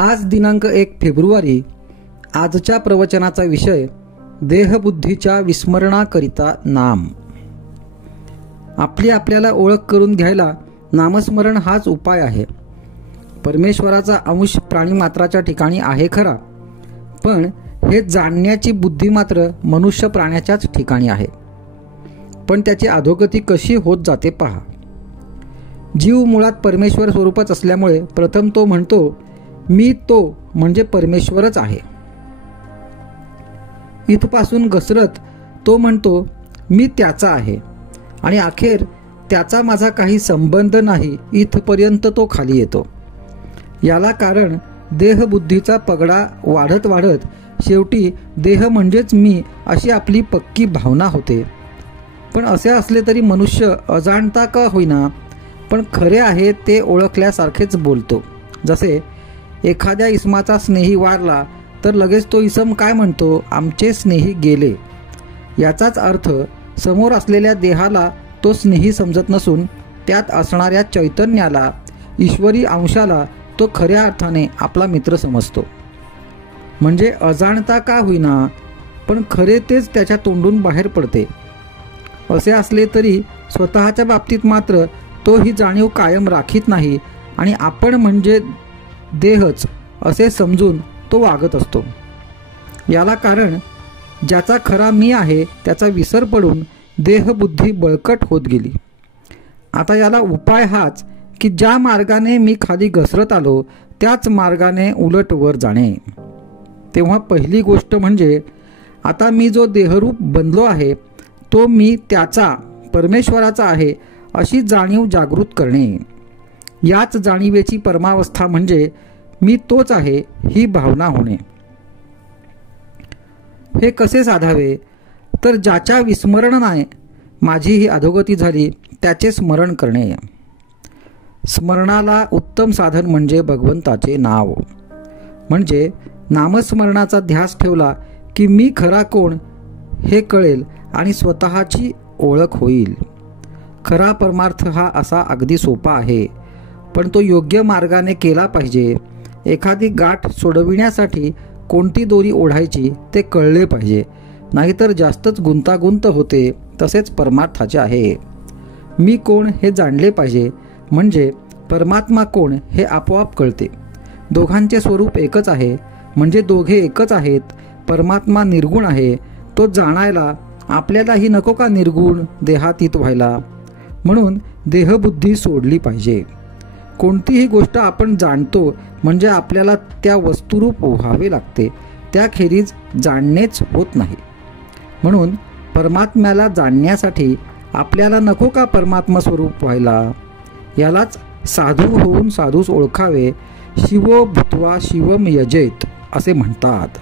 आज दिनांक 1 फेब्रुवारी. आजच्या प्रवचनाचा विषय देहबुद्धीच्या विस्मरणाकरिता नाम. आपल्याला ओळख करून घ्यायला नामस्मरण हाच उपाय आहे. परमेश्वराचा अंश प्राणीमात्राच्या ठिकाणी आहे खरा, पण हे जाणण्याची बुद्धी मात्र मनुष्य प्राण्याच्याच ठिकाणी आहे. पण त्याची अधोगती कशी होत जाते पहा. जीव मुळात परमेश्वर स्वरूपच असल्यामुळे प्रथम तो म्हणतो मी तो म्हणजे परमेश्वरच आहे. इथपासून घसरत तो म्हणतो मी त्याचा आहे, आणि अखेर त्याचा माझा काही संबंध नाही इथपर्यंत तो खाली येतो. याला कारण देहबुद्धीचा पगडा वाढत वाढत शेवटी देह म्हणजेच मी अशी आपली पक्की भावना होते. पण असे असले तरी मनुष्य अजाणता का होईना पण खरे आहे ते ओळखल्यासारखेच बोलतो. जसे एखाद्या इसमाचा स्नेही वारला तर लगेच तो इसम काय म्हणतो, आमचे स्नेही गेले. याचाच अर्थ समोर असलेल्या देहाला तो स्नेही समजत नसून त्यात असणाऱ्या चैतन्याला, ईश्वरी अंशाला तो खऱ्या अर्थाने आपला मित्र समजतो. म्हणजे अजाणता का होईना पण खरे तेच त्याच्या तोंडून बाहेर पडते. असे असले तरी स्वतःच्या बाबतीत मात्र तो ही जाणीव कायम राखीत नाही आणि आपण म्हणजे देहच असे समजून तो वागत असतो. याला कारण ज्याचा खरा मी आहे त्याचा विसर पडून देहबुद्धी बळकट होत गेली. आता याला उपाय हाच की ज्या मार्गाने मी खाली घसरत आलो त्याच मार्गाने उलट वर जाणे. तेव्हा पहिली गोष्ट म्हणजे आता मी जो देहरूप बनलो आहे तो मी त्याचा, परमेश्वराचा आहे अशी जाणीव जागृत करणे. याच जाणीवेची परमावस्था म्हणजे मी तोच आहे ही भावना होणे. हे कसे साधावे तर ज्याच्या विस्मरणाने माझी ही अधोगती झाली त्याचे स्मरण करणे. स्मरणाला उत्तम साधन म्हणजे भगवंताचे नाव. म्हणजे नामस्मरणाचा ध्यास ठेवला की मी खरा कोण हे कळेल आणि स्वतःची ओळख होईल. खरा परमार्थ हा असा अगदी सोपा आहे, पण तो योग्य मार्गाने केला पाहिजे. एखादी गाठ सोडविण्यासाठी कोणती दोरी ओढायची ते कळले पाहिजे, नाहीतर जास्तच गुंतागुंत होते. तसेच परमार्थाचे आहे. मी कोण हे जाणले पाहिजे, म्हणजे परमात्मा कोण हे आपोआप कळते. दोघांचे स्वरूप एकच आहे, म्हणजे दोघे एकच आहेत. परमात्मा निर्गुण आहे, तो जाणायला आपल्यालाही नको का निर्गुण देहातीत व्हायला. म्हणून देहबुद्धी सोडली पाहिजे. कोणतीही गोष्ट आपण जाणतो म्हणजे आपल्याला त्या वस्तुरूप व्हावे लागते, त्याखेरीज जाणणेच होत नाही. म्हणून परमात्म्याला जाणण्यासाठी आपल्याला नको का परमात्मा स्वरूप व्हायला. यालाच साधू होऊन साधूस ओळखावे. शिवो भूत्वा शिवम यजेत असे म्हणतात.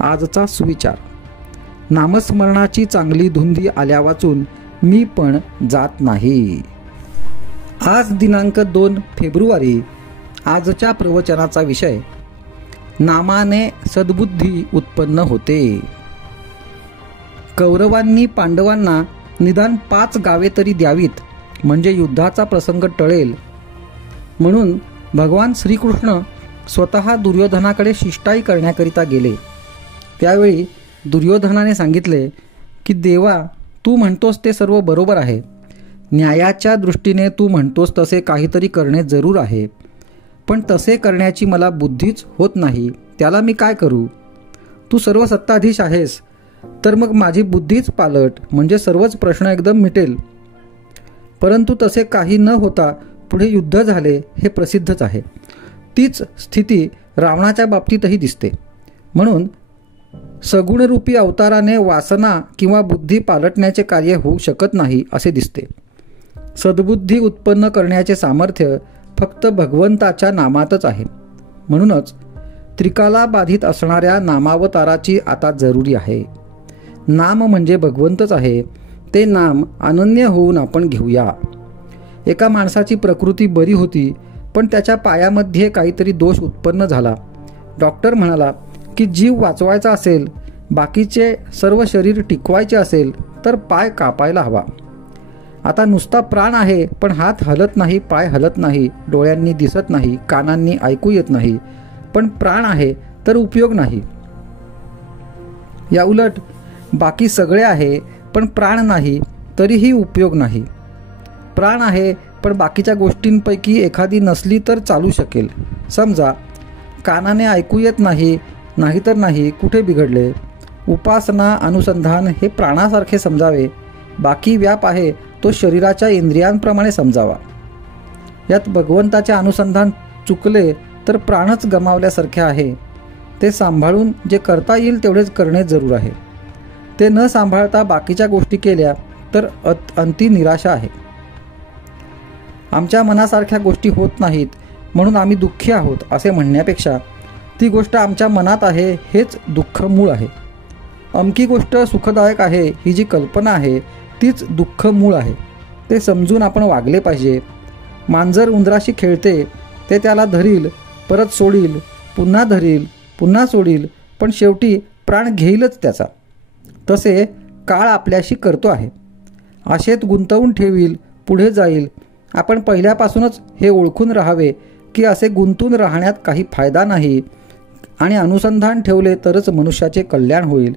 आजचा सुविचार. नामस्मरणाची चांगली धुंदी आल्या वाचून मी पण जात नाही. आज दिनांक 2 फेब्रुवारी. आजच्या प्रवचनाचा विषय नामाने सद्बुद्धी उत्पन्न होते. कौरवांनी पांडवांना निदान 5 गावे तरी द्यावीत म्हणजे युद्धाचा प्रसंग टळेल. म्हणून भगवान श्रीकृष्ण स्वतः दुर्योधनाकडे शिष्टाई करण्याकरिता गेले. त्यावेळी दुर्योधनाने सांगितले की देवा, तू म्हणतोस ते सर्व बरोबर आहे. न्यायाच्या दृष्टीने तू म्हणतोस तसे काहीतरी करणे जरूर आहे, पण तसे करण्याची मला बुद्धीच होत नाही. त्याला मी काय करू. तू सर्व सत्ताधीश आहेस तर मग माझी बुद्धीच पालट, म्हणजे सर्वच प्रश्न एकदम मिटेल. परंतु तसे काही न होता पुढे युद्ध झाले हे प्रसिद्धच आहे. तीच स्थिती रावणाच्या बाबतीतही दिसते. म्हणून सगुणरूपी अवताराने वासना किंवा बुद्धी पालटण्याचे कार्य होऊ शकत नाही असे दिसते. सद्बुद्धी उत्पन्न करण्याचे सामर्थ्य फक्त भगवंताच्या नामातच आहे. म्हणूनच त्रिकाला बाधित असणाऱ्या नामावताराची आता जरुरी आहे. नाम म्हणजे भगवंतच आहे. ते नाम अनन्य होऊन आपण घेऊया. एका माणसाची प्रकृती बरी होती, पण त्याच्या पायामध्ये काहीतरी दोष उत्पन्न झाला. डॉक्टर म्हणाला की जीव वाचवायचा असेल, बाकीचे सर्व शरीर टिकवायचे असेल तर पाय कापायला हवा. आता नुसता प्राण आहे पण हात हलत नाही, पाय हलत नाही, डोळ्यांनी दिसत नाही, कानांनी ऐकू येत नाही, पण प्राण आहे तर उपयोग नाही. या उलट बाकी सगळे आहे पण प्राण नाही तरीही उपयोग नाही. प्राण आहे पण बाकीच्या गोष्टींपैकी एखादी नसली तर चालू शकेल. समजा कानाने ऐकू येत नाही, नाही तर नाही, कुठे बिघडले? उपासना अनुसंधान हे प्राणासारखे समजावे. बाकी व्याप आहे तो शरीराच्या इंद्रियांप्रमाणे समजावा. यात भगवंताचे अनुसंधान चुकले तर प्राणच गमावल्यासारखे आहे. ते सांभाळून जे करता येईल तेवढेच करणे जरूर आहे. ते न सांभाळता बाकीच्या गोष्टी केल्या तर अंती निराशा आहे. आमच्या मनासारख्या गोष्टी होत नाहीत म्हणून आम्ही दुःखी आहोत असे म्हणण्यापेक्षा ती गोष्ट आमच्या मनात आहे हेच दुःख मूळ आहे. अमकी गोष्ट सुखदायक आहे ही जी कल्पना आहे तीच दुःख मूळ आहे. ते समजून आपण वागले पाहिजे. मांजर उंदराशी खेळते, ते त्याला धरील, परत सोडील, पुन्हा धरील, पुन्हा सोडील, पण शेवटी प्राण घेईलच त्याचा. तसे काळ आपल्याशी करतो आहे. आशेत गुंतवून ठेवील, पुढे जाईल. आपण पहिल्यापासूनच हे ओळखून राहावे की असे गुंतून राहण्यात काही फायदा नाही आणि अनुसंधान ठेवले तरच मनुष्याचे कल्याण होईल.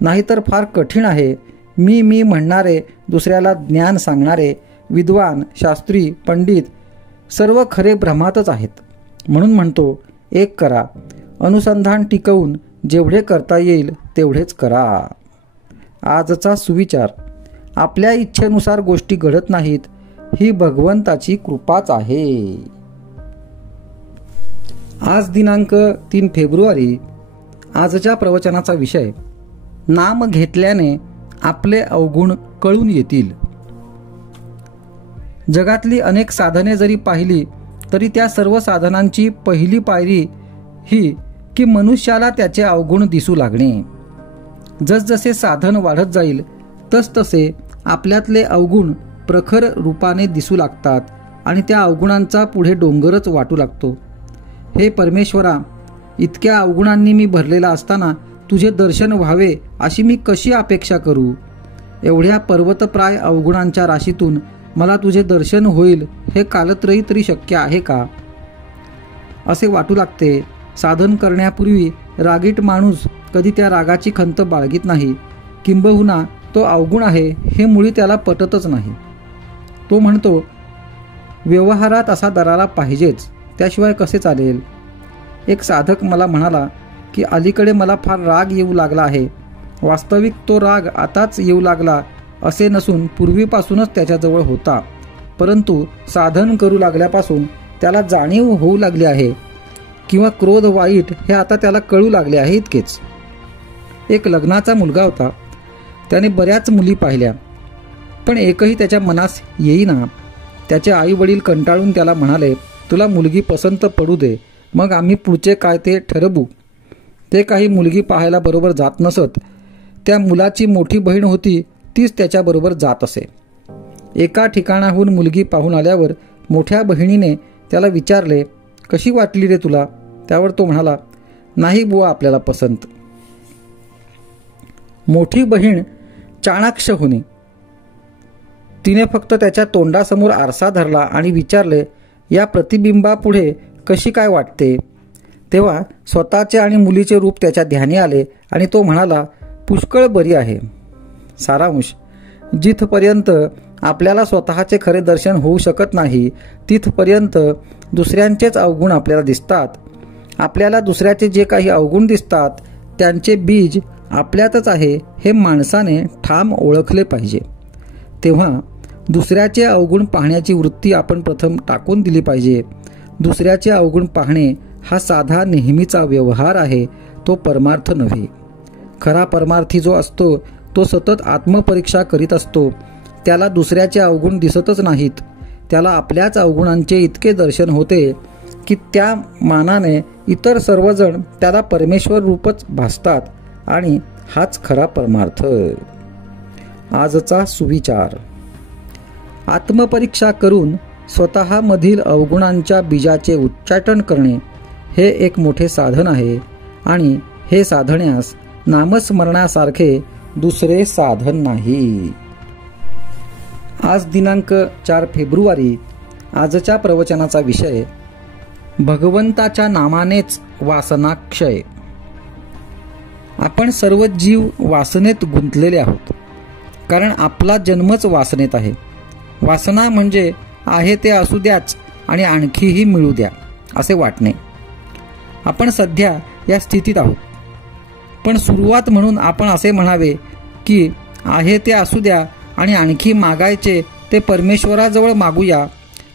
नाहीतर फार कठीण आहे. मी म्हणणारे, दुसऱ्याला ज्ञान सांगणारे, विद्वान, शास्त्री, पंडित सर्व खरे भ्रमातच आहेत. म्हणून म्हणतो, एक करा, अनुसंधान टिकवून जेवढे करता येईल तेवढेच करा. आजचा सुविचार. आपल्या इच्छेनुसार गोष्टी घडत नाहीत, ही भगवंताची कृपाच आहे. आज दिनांक 3 फेब्रुवारी. आजच्या प्रवचनाचा विषय, नाम घेतल्याने आपले अवगुण कळून येतील. जगातली अनेक साधने जरी पाहिली तरी त्या सर्व साधनांची पहिली पायरी ही की मनुष्याला त्याचे अवगुण दिसू लागणे. जसजसे साधन वाढत जाईल तसतसे आपल्यातले अवगुण प्रखर रूपाने दिसू लागतात आणि त्या अवगुणांचा पुढे डोंगरच वाटू लागतो. हे परमेश्वरा, इतक्या अवगुणांनी मी भरलेला असताना तुझे दर्शन व्हावे अशी मी कशी अपेक्षा करू? एवढ्या पर्वतप्राय अवगुणांच्या राशीतून मला तुझे दर्शन होईल हे कालत्रयी तरी शक्य आहे का? असे वाटू लागते. साधन करण्यापूर्वी रागीट माणूस कधी त्या रागाची खंत बाळगीत नाही. किंबहुना तो अवगुण आहे हे मुळी त्याला पटतच नाही. तो म्हणतो, व्यवहारात असा दरारा पाहिजेच, त्याशिवाय कसे चालेल? एक साधक मला म्हणाला की अलीकडे मला फार राग येऊ लागला आहे. वास्तविक तो राग आताच येऊ लागला असे नसून पूर्वीपासूनच त्याच्याजवळ होता, परंतु साधन करू लागल्यापासून त्याला जाणीव होऊ लागली आहे किंवा क्रोध वाईट हे आता त्याला कळू लागले आहे इतकेच. एक लग्नाचा मुलगा होता. त्याने बऱ्याच मुली पाहिल्या पण एकही त्याच्या मनास येईना. त्याचे आई वडील कंटाळून त्याला म्हणाले, तुला मुलगी पसंत पडू दे, मग आम्ही पुढचे काय ते ठरवू. ते काही मुलगी पाहायला बरोबर जात नसत. त्या मुलाची मोठी बहीण होती, तीच त्याच्याबरोबर जात असे. एका ठिकाणाहून मुलगी पाहून आल्यावर मोठ्या बहिणीने त्याला विचारले, कशी वाटली रे तुला? त्यावर तो म्हणाला, नाही बुवा आपल्याला पसंत. मोठी बहीण चाणाक्ष होणे. तिने फक्त त्याच्या तोंडासमोर आरसा धरला आणि विचारले, या प्रतिबिंबापुढे कशी काय वाटते? तेव्हा स्वतःचे आणि मुलीचे रूप त्याच्या ध्यानी आले आणि तो म्हणाला, पुष्कळ बरी आहे. सारांश, जिथपर्यंत आपल्याला स्वतःचे खरे दर्शन होऊ शकत नाही तिथपर्यंत दुसऱ्यांचेच अवगुण आपल्याला दिसतात. आपल्याला दुसऱ्याचे जे काही अवगुण दिसतात त्यांचे बीज आपल्यातच आहे हे माणसाने ठाम ओळखले पाहिजे. तेव्हा दुसऱ्याचे अवगुण पाहण्याची वृत्ती आपण प्रथम टाकून दिली पाहिजे. दुसऱ्याचे अवगुण पाहणे हा साधा नेहमीचा व्यवहार आहे, तो परमार्थ नव्हे. खरा परमार्थी जो असतो तो सतत आत्मपरीक्षा करीत असतो. त्याला दुसऱ्याचे अवगुण दिसतच नाहीत. त्याला आपल्याच अवगुणांचे इतके दर्शन होते की त्या मानाने इतर सर्वजण त्याला परमेश्वर रूपच भासतात आणि हाच खरा परमार्थ. आजचा सुविचार. आत्मपरीक्षा करून स्वतःमधील अवगुणांच्या बीजाचे उच्चाटन करणे हे एक मोठे साधन आहे आणि हे साधण्यास नामस्मरणासारखे दुसरे साधन नाही. आज दिनांक 4 फेब्रुवारी. आजच्या प्रवचनाचा विषय, भगवंताच्या नामानेच वासना क्षय. आपण सर्व जीव वासनेत गुंतलेले आहोत, कारण आपला जन्मच वासनेत आहे. वासना म्हणजे आहे ते असू द्याच आणि आणखीही मिळू द्या असे वाटणे. आपण सध्या या स्थितीत आहोत. पण सुरुवात म्हणून आपण असे म्हणावे की आहे ते असू द्या आणि आणखी मागायचे ते परमेश्वराजवळ मागूया.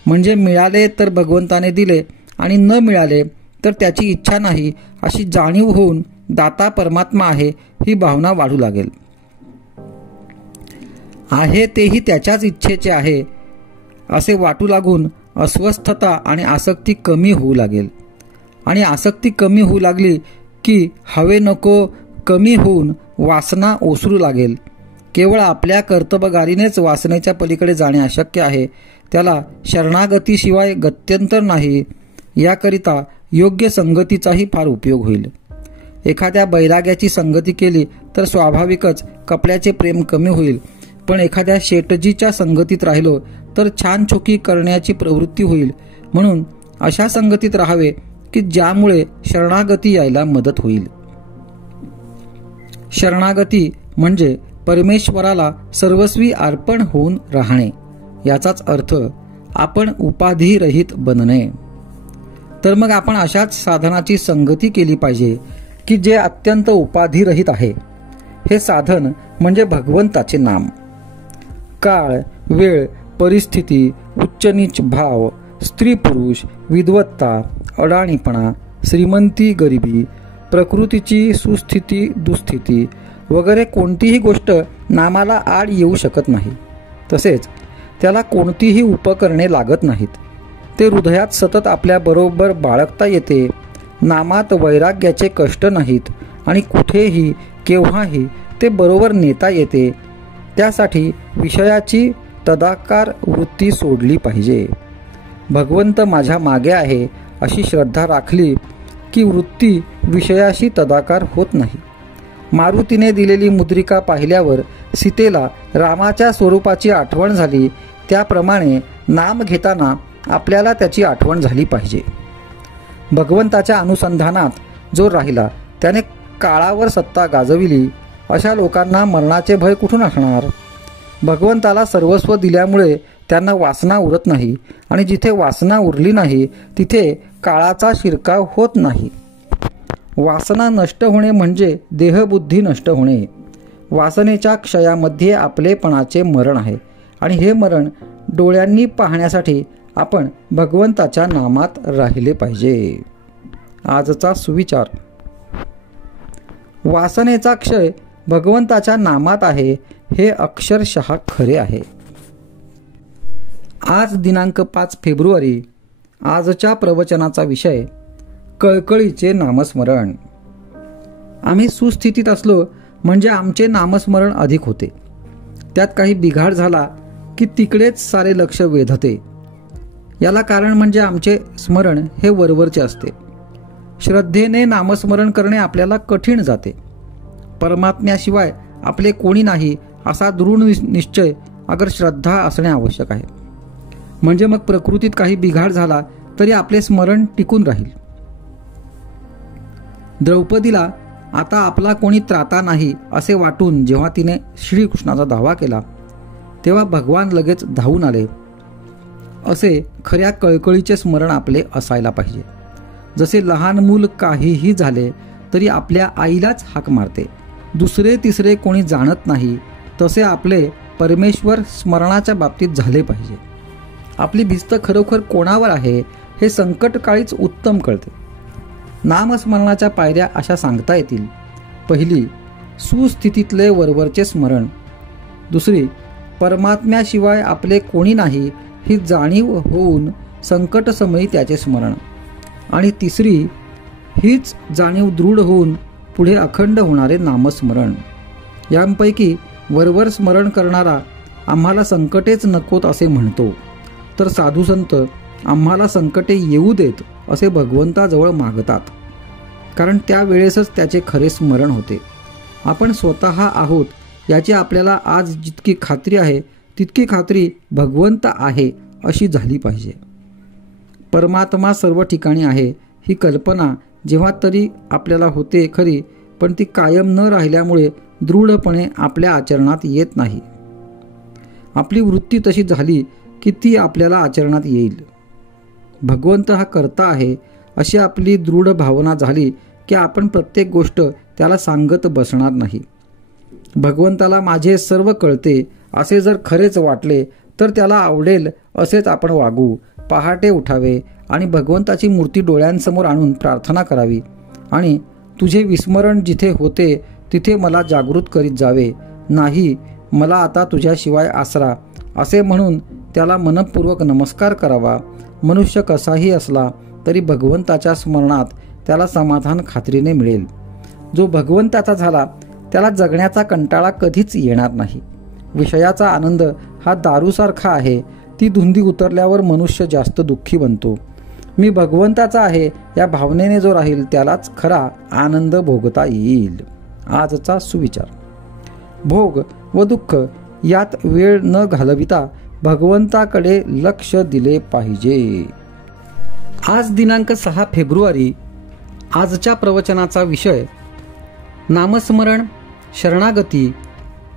म्हणजे मिळाले तर भगवंताने दिले आणि न मिळाले तर त्याची इच्छा नाही अशी जाणीव होऊन दाता परमात्मा आहे ही भावना वाढू लागेल. आहे तेही त्याच्याच इच्छेचे आहे असे वाटू लागून अस्वस्थता आणि आसक्ती कमी होऊ लागेल. आणि आसक्ती कमी होऊ लागली की हवे नको कमी होऊन वासना ओसरू लागेल. केवळ आपल्या कर्तबगारीनेच वासनेच्या पलीकडे जाणे अशक्य आहे. त्याला शरणागतीशिवाय गत्यंतर नाही. याकरिता योग्य संगतीचाही फार उपयोग होईल. एखाद्या बैराग्याची संगती केली तर स्वाभाविकच कपड्याचे प्रेम कमी होईल. पण एखाद्या शेटजीच्या संगतीत राहिलो तर छान छोकी करण्याची प्रवृत्ती होईल. म्हणून अशा संगतीत राहावे की ज्यामुळे शरणागती यायला मदत होईल. शरणागती म्हणजे परमेश्वराला सर्वस्वी अर्पण होऊन राहणे. याचाच अर्थ आपण उपाधिरहित बनणे. तर मग आपण अशाच साधनाची संगती केली पाहिजे की जे अत्यंत उपाधिरहित आहे. हे साधन म्हणजे भगवंताचे नाम. काळ, वेळ, परिस्थिती, उच्च नीच भाव, स्त्री पुरुष, विद्वत्ता, अडाणीपणा, श्रीमंती गरिबी, प्रकृतीची सुस्थिती दुस्थिती वगैरे कोणतीही गोष्ट नामाला आड येऊ शकत नाही. तसेच त्याला कोणतीही उपकरणे लागत नाहीत. ते हृदयात सतत आपल्याबरोबर बाळगता येते. नामात वैराग्याचे कष्ट नाहीत आणि कुठेही केव्हाही ते बरोबर नेता येते. त्यासाठी विषयाची तदाकार वृत्ती सोडली पाहिजे. भगवंत माझ्या मागे आहे अशी श्रद्धा राखली की वृत्ती विषयाशी तदाकार होत नाही. मारुतीने दिलेली मुद्रिका पाहिल्यावर सीतेला रामाच्या स्वरूपाची आठवण झाली. त्याप्रमाणे नाम घेताना आपल्याला त्याची आठवण झाली पाहिजे. भगवंताच्या अनुसंधानात जो राहिला त्याने काळावर सत्ता गाजविली. अशा लोकांना मरणाचे भय कुठून असणार? भगवंताला सर्वस्व दिल्यामुळे त्यांना वासना उरत नाही आणि जिथे वासना उरली नाही तिथे काळाचा शिरकाव होत नाही. वासना नष्ट होणे म्हणजे देहबुद्धी नष्ट होणे. वासनेच्या क्षयामध्ये आपलेपणाचे मरण आहे आणि हे मरण डोळ्यांनी पाहण्यासाठी आपण भगवंताच्या नामात राहिले पाहिजे. आजचा सुविचार. वासनेचा क्षय भगवंताच्या नामात आहे हे अक्षरशः खरे आहे. आज दिनांक 5 फेब्रुवारी. आजच्या प्रवचनाचा विषय कळकळीचे नामस्मरण. आम्ही सुस्थितीत असलो म्हणजे आमचे नामस्मरण अधिक होते. त्यात काही बिघाड झाला की तिकडेच सारे लक्ष वेधते. याला कारण म्हणजे आमचे स्मरण हे वरवरचे असते. श्रद्धेने नामस्मरण करणे आपल्याला कठीण जाते. परमात्म्याशिवाय आपले कोणी नाही असा दृढ निश्चय अगर श्रद्धा असणे आवश्यक आहे. म्हणजे मग प्रकृतीत काही बिघाड झाला तरी आपले स्मरण टिकून राहील. द्रौपदीला आता आपला कोणी त्राता नाही असे वाटून जेव्हा तिने श्रीकृष्णाचा धावा केला तेव्हा भगवान लगेच धावून आले. असे खऱ्या कळकळीचे स्मरण आपले असायला पाहिजे. जसे लहान मूल काहीही झाले तरी आपल्या आईलाच हाक मारते, दुसरे तिसरे कोणी जाणत नाही, तसे आपले परमेश्वर स्मरणाच्या बाबतीत झाले पाहिजे. आपली भिस्त खरोखर कोणावर आहे हे संकटकाळीच उत्तम कळते. नामस्मरणाच्या पायऱ्या अशा सांगता येतील. पहिली, सुस्थितीतले वरवरचे स्मरण. दुसरी, परमात्म्याशिवाय आपले कोणी नाही ही जाणीव होऊन संकटसमयी त्याचे स्मरण. आणि तिसरी, हीच जाणीव दृढ होऊन पुढे अखंड होणारे नामस्मरण. यांपैकी वरवर स्मरण करणारा आम्हाला संकटेच नकोत असे म्हणतो, तर साधुसंत आम्हाला संकटे येऊ देत असे भगवंताजवळ मागतात. कारण त्यावेळेसच त्याचे खरे स्मरण होते. आपण स्वतः आहोत याची आपल्याला आज जितकी खात्री आहे तितकी खात्री भगवंत आहे अशी झाली पाहिजे. परमात्मा सर्व ठिकाणी आहे ही कल्पना जेव्हा तरी आपल्याला होते खरी, पण ती कायम न राहिल्यामुळे दृढपणे आपल्या आचरणात येत नाही. आपली वृत्ती तशी झाली की ती आपल्याला आचरणात येईल. भगवंत हा कर्ता आहे अशी आपली दृढ भावना झाली की आपण प्रत्येक गोष्ट त्याला सांगत बसणार नाही. भगवंताला माझे सर्व कळते असे जर खरेच वाटले तर त्याला आवडेल असेच आपण वागू. पहाटे उठावे आणि भगवंताची मूर्ती डोळ्यांसमोर आणून प्रार्थना करावी आणि तुझे विस्मरण जिथे होते तिथे मला जागृत करीत जावे. नाही, मला आता तुझ्याशिवाय आसरा असे म्हणून त्याला मनपूर्वक नमस्कार करावा. मनुष्य कसाही असला तरी भगवंताच्या स्मरणात त्याला समाधान खात्रीने मिळेल. जो भगवंताचा झाला त्याला जगण्याचा कंटाळा कधीच येणार नाही. विषयाचा आनंद हा दारूसारखा आहे. ती धुंदी उतरल्यावर मनुष्य जास्त दुःखी बनतो. मी भगवंताचा आहे या भावनेने जो राहील त्यालाच खरा आनंद भोगता येईल. आजचा सुविचार. भोग व दुःख यात वेळ न घालविता भगवंताकडे लक्ष दिले पाहिजे. आज दिनांक 6 फेब्रुवारी. आजच्या प्रवचनाचा विषय नामस्मरण, शरणागती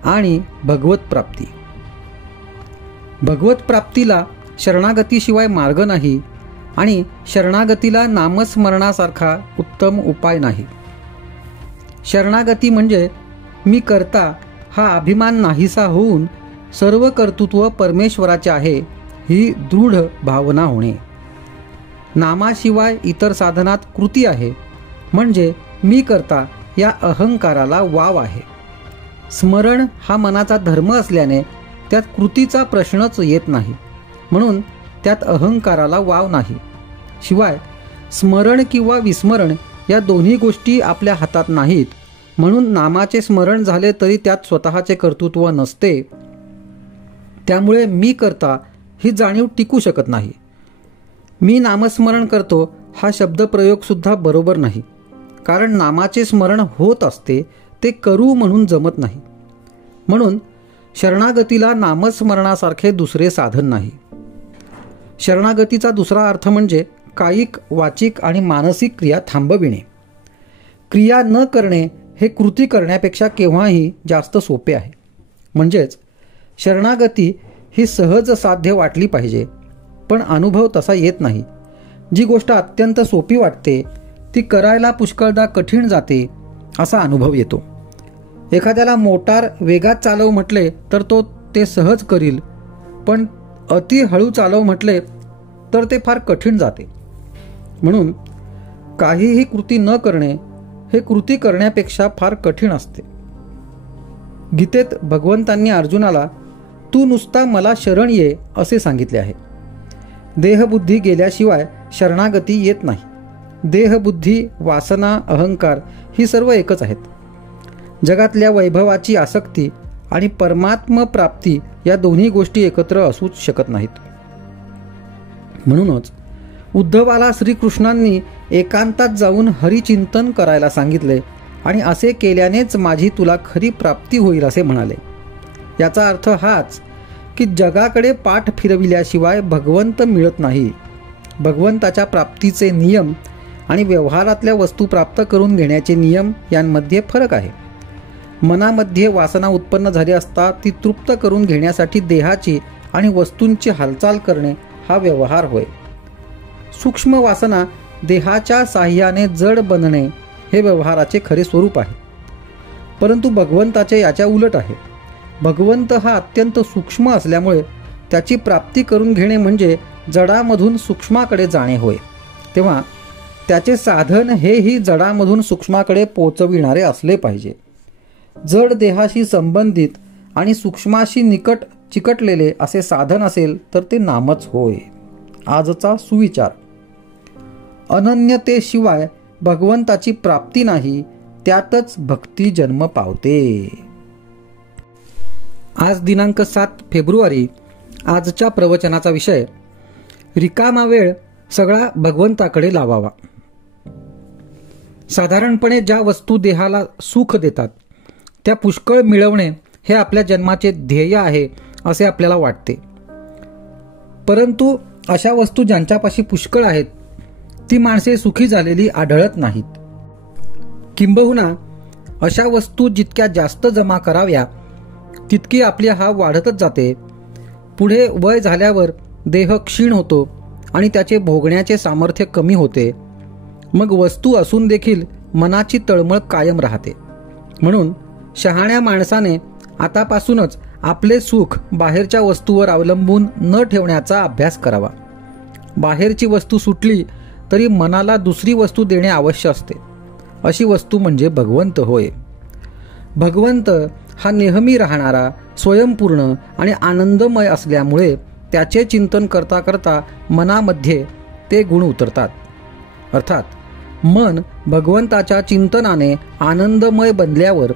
आणि भगवत प्राप्ती. भगवत प्राप्तीला शरणागतीशिवाय मार्ग नाही आणि शरणागतीला नामस्मरणासारखा उत्तम उपाय नाही. शरणागती म्हणजे मी करता हा अभिमान नाहीसा होऊन सर्व कर्तृत्व परमेश्वराचे आहे ही दृढ भावना होणे. नामाशिवाय इतर साधनात कृती आहे म्हणजे मी करता या अहंकाराला वाव आहे. स्मरण हा मनाचा धर्म असल्याने त्यात कृतीचा प्रश्नच येत नाही, म्हणून त्यात अहंकाराला वाव नाही. शिवाय स्मरण किंवा विस्मरण या दोन्ही गोष्टी आपल्या हातात नाहीत, म्हणून नामाचे स्मरण झाले तरी त्यात स्वतःचे कर्तृत्व नसते. त्यामुळे मी करता ही जाणीव टिकू शकत नाही. मी नामस्मरण करतो हा शब्दप्रयोगसुद्धा बरोबर नाही, कारण नामाचे स्मरण होत असते ते करू म्हणून जमत नाही. म्हणून शरणागतीला नामस्मरणासारखे दुसरे साधन नाही. शरणागतीचा दुसरा अर्थ म्हणजे कायिक, वाचिक आणि मानसिक क्रिया थांबविणे. क्रिया न करणे हे कृती करण्यापेक्षा केव्हाही जास्त सोपे आहे. म्हणजेच शरणागती ही सहज साध्य वाटली पाहिजे, पण अनुभव तसा येत नाही. जी गोष्ट अत्यंत सोपी वाटते ती करायला पुष्कळदा कठीण जाते असा अनुभव येतो. एखाद्याला मोटार वेगात चालव म्हटले तर तो ते सहज करील, पण अति हळू चालव म्हटले तर ते फार कठीण जाते. म्हणून काहीही कृती न करणे हे कृती करण्यापेक्षा फार कठीण असते. गीतेत भगवंतांनी अर्जुनाला तू नुसता मला शरण ये असे सांगितले आहे. देहबुद्धी गेल्याशिवाय शरणागती येत नाही. देहबुद्धी, वासना, अहंकार ही सर्व एकच आहेत. जगातल्या वैभवाची आसक्ती आणि परमात्म प्राप्ती या दोन्ही गोष्टी एकत्र असूच शकत नाहीत. म्हणूनच उद्धवाला श्रीकृष्णांनी एकांतात जाऊन हरिचिंतन करायला सांगितले आणि असे केल्यानेच माझी तुला खरी प्राप्ती होईल असे म्हणाले. याचा अर्थ हाच की जगाकडे पाठ फिरविल्याशिवाय भगवंत मिळत नाही. भगवंताच्या प्राप्तीचे नियम आणि व्यवहारातल्या वस्तू प्राप्त करून घेण्याचे नियम यांमध्ये फरक आहे. मनामध्ये वासना उत्पन्न झाली असता ती तृप्त करून घेण्यासाठी देहाची आणि वस्तूंची हालचाल करणे हा व्यवहार होय. सूक्ष्म वासना देहाच्या साह्याने जड बनणे हे व्यवहाराचे खरे स्वरूप आहे. परंतु भगवंताचे याच्या उलट आहे. भगवंत हा अत्यंत सूक्ष्म असल्यामुळे त्याची प्राप्ती करून घेणे म्हणजे जडामधून सूक्ष्माकडे जाणे होय. तेव्हा त्याचे साधन हेही जडामधून सूक्ष्माकडे पोचविणारे असले पाहिजे. जड देहाशी संबंधित आणि सूक्ष्माशी निकट चिकटलेले असे साधन असेल तर ते नामच होय. आजचा सुविचार. अनन्यतेशिवाय भगवंताची प्राप्ती नाही, त्यातच भक्ती जन्म पावते. आज दिनांक 7 फेब्रुवारी. आजच्या प्रवचनाचा विषय रिकामा वेळ सगळा भगवंताकडे लावावा. साधारणपणे ज्या वस्तू देहाला सुख देतात त्या पुष्कळ मिळवणे हे आपल्या जन्माचे ध्येय आहे असे आपल्याला वाटते. परंतु अशा वस्तू ज्यांच्यापाशी पुष्कळ आहेत ती माणसे सुखी झालेली आढळत नाहीत. किंबहुना अशा वस्तू जितक्या जास्त जमा कराव्या तितकी आपली हाव वाढतच जाते. पुढे वय झाल्यावर देह क्षीण होतो आणि त्याचे भोगण्याचे सामर्थ्य कमी होते. मग वस्तू असून देखील मनाची तळमळ कायम राहते. म्हणून शहाण्या माणसाने आतापासूनच आपले सुख बाहेरच्या वस्तूवर अवलंबून न ठेवण्याचा अभ्यास करावा. बाहेरची वस्तू सुटली तरी मनाला दुसरी वस्तू देणे आवश्यक असते. अशी वस्तू म्हणजे भगवंत होय. भगवंत हा नेहमी राहणारा, स्वयंपूर्ण आणि आनंदमय असल्यामुळे त्याचे चिंतन करता करता मनामध्ये ते गुण उतरतात. अर्थात मन भगवंताच्या चिंतनाने आनंदमय बनल्यावर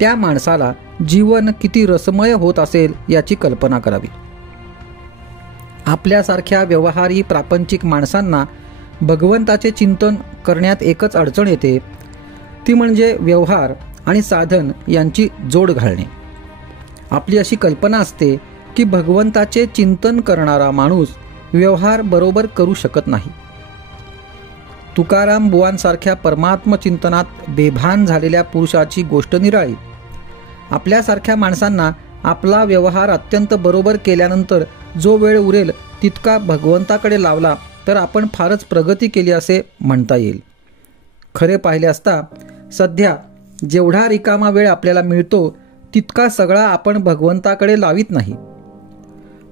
त्या माणसाला जीवन किती रसमय होत असेल याची कल्पना करावी. आपल्यासारख्या व्यवहारी प्रापंचिक माणसांना भगवंताचे चिंतन करण्यात एकच अडचण येते, ती म्हणजे व्यवहार आणि साधन यांची जोड घालणे. आपली अशी कल्पना असते की भगवंताचे चिंतन करणारा माणूस व्यवहार बरोबर करू शकत नाही. तुकाराम बुवांसारख्या परमात्म चिंतनात बेभान झालेल्या पुरुषाची गोष्ट निराळी. आपल्यासारख्या माणसांना आपला व्यवहार अत्यंत बरोबर केल्यानंतर जो वेळ उरेल तितका भगवंताकडे लावला तर आपण फारच प्रगती केली असे म्हणता येईल. खरे पाहिले असता सध्या जेवढा रिकामा वेळ आपल्याला मिळतो तितका सगळा आपण भगवंताकडे लावित नाही.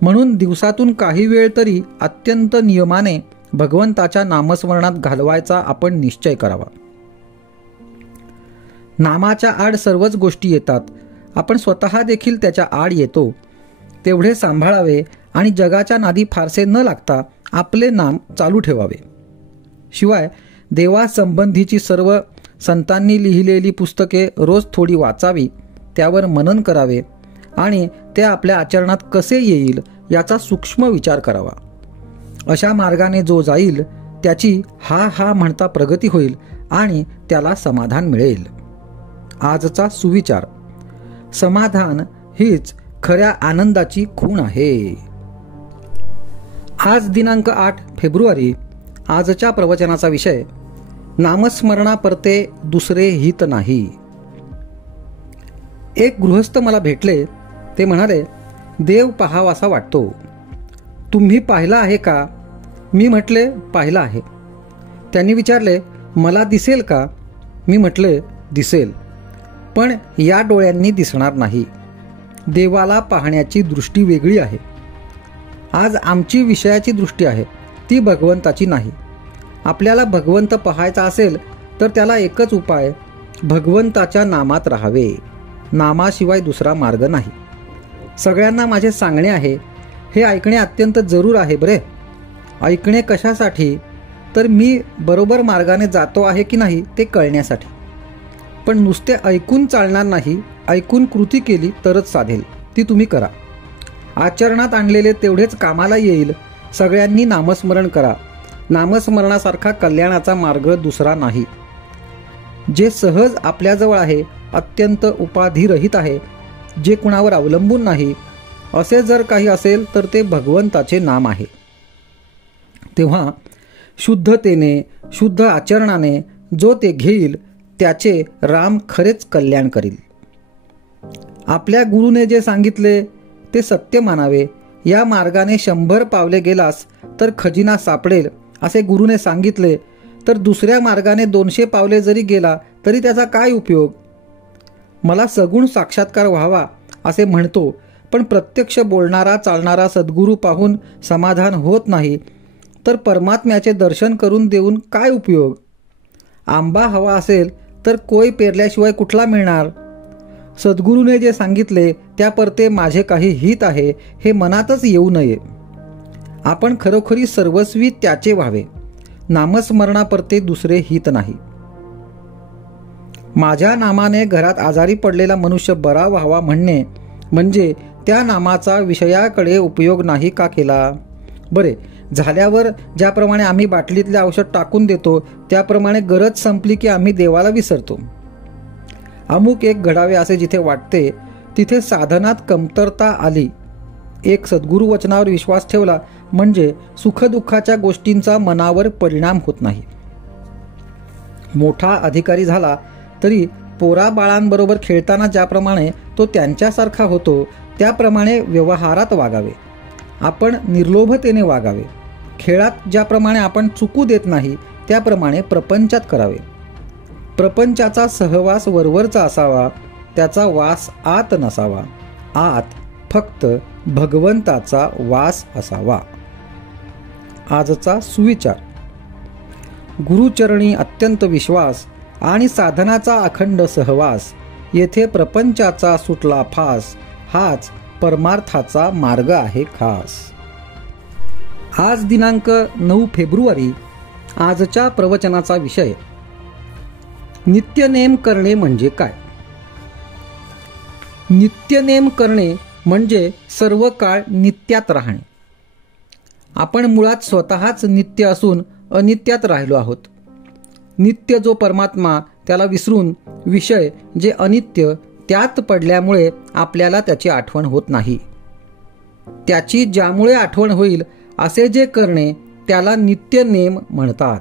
म्हणून दिवसातून काही वेळ तरी अत्यंत नियमाने भगवंताच्या नामस्मरणात घालवायचा आपण निश्चय करावा. नामाच्या आड सर्वच गोष्टी येतात. आपण स्वतः देखील त्याच्या आड येतो. तेवढे सांभाळावे आणि जगाच्या नादी फारसे न लागता आपले नाम चालू ठेवावे. शिवाय देवासंबंधीची सर्व संतांनी लिहिलेली पुस्तके रोज थोडी वाचावी, त्यावर मनन करावे आणि ते आपल्या आचरणात कसे येईल याचा सूक्ष्म विचार करावा. अशा मार्गाने जो जाईल त्याची हा हा म्हणता प्रगती होईल आणि त्याला समाधान मिळेल. आजचा सुविचार: समाधान हीच खऱ्या आनंदाची खूण आहे. आज दिनांक 8 फेब्रुवारी. आजच्या प्रवचनाचा विषय: नामस्मरणा परते दुसरे हित नाही. एक गृहस्थ मला भेटले. ते म्हणाले, देव पाहावासा वाटतो. तुम्ही पाहिला आहे का? मी म्हटले, पाहिला आहे. त्यांनी विचारले, मला दिसेल का? मी म्हटले, दिसेल, पण या डोळ्यांनी दिसणार नाही. देवाला पाहण्याची दृष्टी वेगळी आहे. आज आमची विषयाची दृष्टी आहे, ती भगवंताची नाही. आपल्याला भगवंत पाहायचा असेल तर त्याला एकच उपाय: भगवंताच्या नामात राहावे. नामाशिवाय दुसरा मार्ग नाही. सगळ्यांना माझे सांगणे आहे, हे ऐकणे अत्यंत जरूर आहे. बरे, ऐकणे कशासाठी? तर मी बरोबर मार्गाने जातो आहे की नाही ते कळण्यासाठी. पण नुसते ऐकून चालणार नाही. ऐकून कृती केली तरच साधेल. ती तुम्ही करा. आचरणात आणलेले तेवढेच कामाला येईल. सगळ्यांनी नामस्मरण करा. नामस्मरणासारखा कल्याणाचा मार्ग दुसरा नाही. जे सहज आपल्याजवळ आहे, अत्यंत उपाधिरहित आहे, जे कुणावर अवलंबून नाही, असे जर काही असेल तर ते भगवंताचे नाम आहे. तेव्हा शुद्धतेने, शुद्ध आचरणाने जो ते घेईल त्याचे राम खरेच कल्याण करील. आपल्या गुरुने जे सांगितले ते सत्य मानावे. या मार्गाने 100 पावले गेलास तर खजिना सापडेल असे गुरुने सांगितले, तर दुसऱ्या मार्गाने 200 पावले जरी गेला तरी त्याचा काय उपयोग? मला सगुण साक्षात्कार व्हावा असे म्हणतो, पण प्रत्यक्ष बोलणारा चालणारा सद्गुरू पाहून समाधान होत नाही, तर परमात्म्याचे दर्शन करून देऊन काय उपयोग? आंबा हवा असेल तर कोय पेरल्याशिवाय कुठला मिळणार? सद्गुरूने जे सांगितले त्या परते माझे काही हित आहे हे मनातच येऊ नये. आपण खरोखरी सर्वस्वी त्याचे व्हावे. नामस्मरणापरते दुसरे हित नाही. माझ्या नामाने घरात आजारी पडलेला मनुष्य बरा व्हावा म्हणणे म्हणजे त्या नामाचा विषयाकडे उपयोग नाही का केला? बरे, झाल्यावर ज्याप्रमाणे आम्ही बाटलीतले औषध टाकून देतो त्याप्रमाणे गरज संपली की आम्ही देवाला विसरतो. अमुक एक घडावे असे जिथे वाटते तिथे साधनात कमतरता आली एक सद्गुरू वचनावर विश्वास ठेवला म्हणजे सुखदुःखाच्या गोष्टींचा मनावर परिणाम होत नाही. मोठा अधिकारी झाला तरी पोरा बाळांबरोबर खेळताना ज्याप्रमाणे तो त्यांच्यासारखा होतो त्याप्रमाणे व्यवहारात वागावे. आपण निर्लोभतेने वागावे. खेळात ज्याप्रमाणे आपण चुकू देत नाही त्याप्रमाणे प्रपंचात करावे. प्रपंचाचा सहवास वरवरचा असावा, त्याचा वास आत नसावा. आत फक्त भगवंताचा वास असावा. आजचा सुविचार. गुरुचरणी अत्यंत विश्वास आणि साधनाचा अखंड सहवास, येथे प्रपंचाचा सुटला फास, हाच परमार्थाचा मार्ग आहे खास. आज दिनांक 9 फेब्रुवारी. आजच्या प्रवचनाचा विषय नित्यनेम करणे म्हणजे काय. नित्यनेम करणे म्हणजे सर्व काळ नित्यात राहणे. आपण मुळात स्वतःच नित्य असून अनित्यात राहिलो आहोत. नित्य जो परमात्मा त्याला विसरून विषय जे अनित्य त्यात पडल्यामुळे आपल्याला त्याची आठवण होत नाही. त्याची ज्यामुळे आठवण होईल असे जे करणे त्याला नित्यनेम म्हणतात.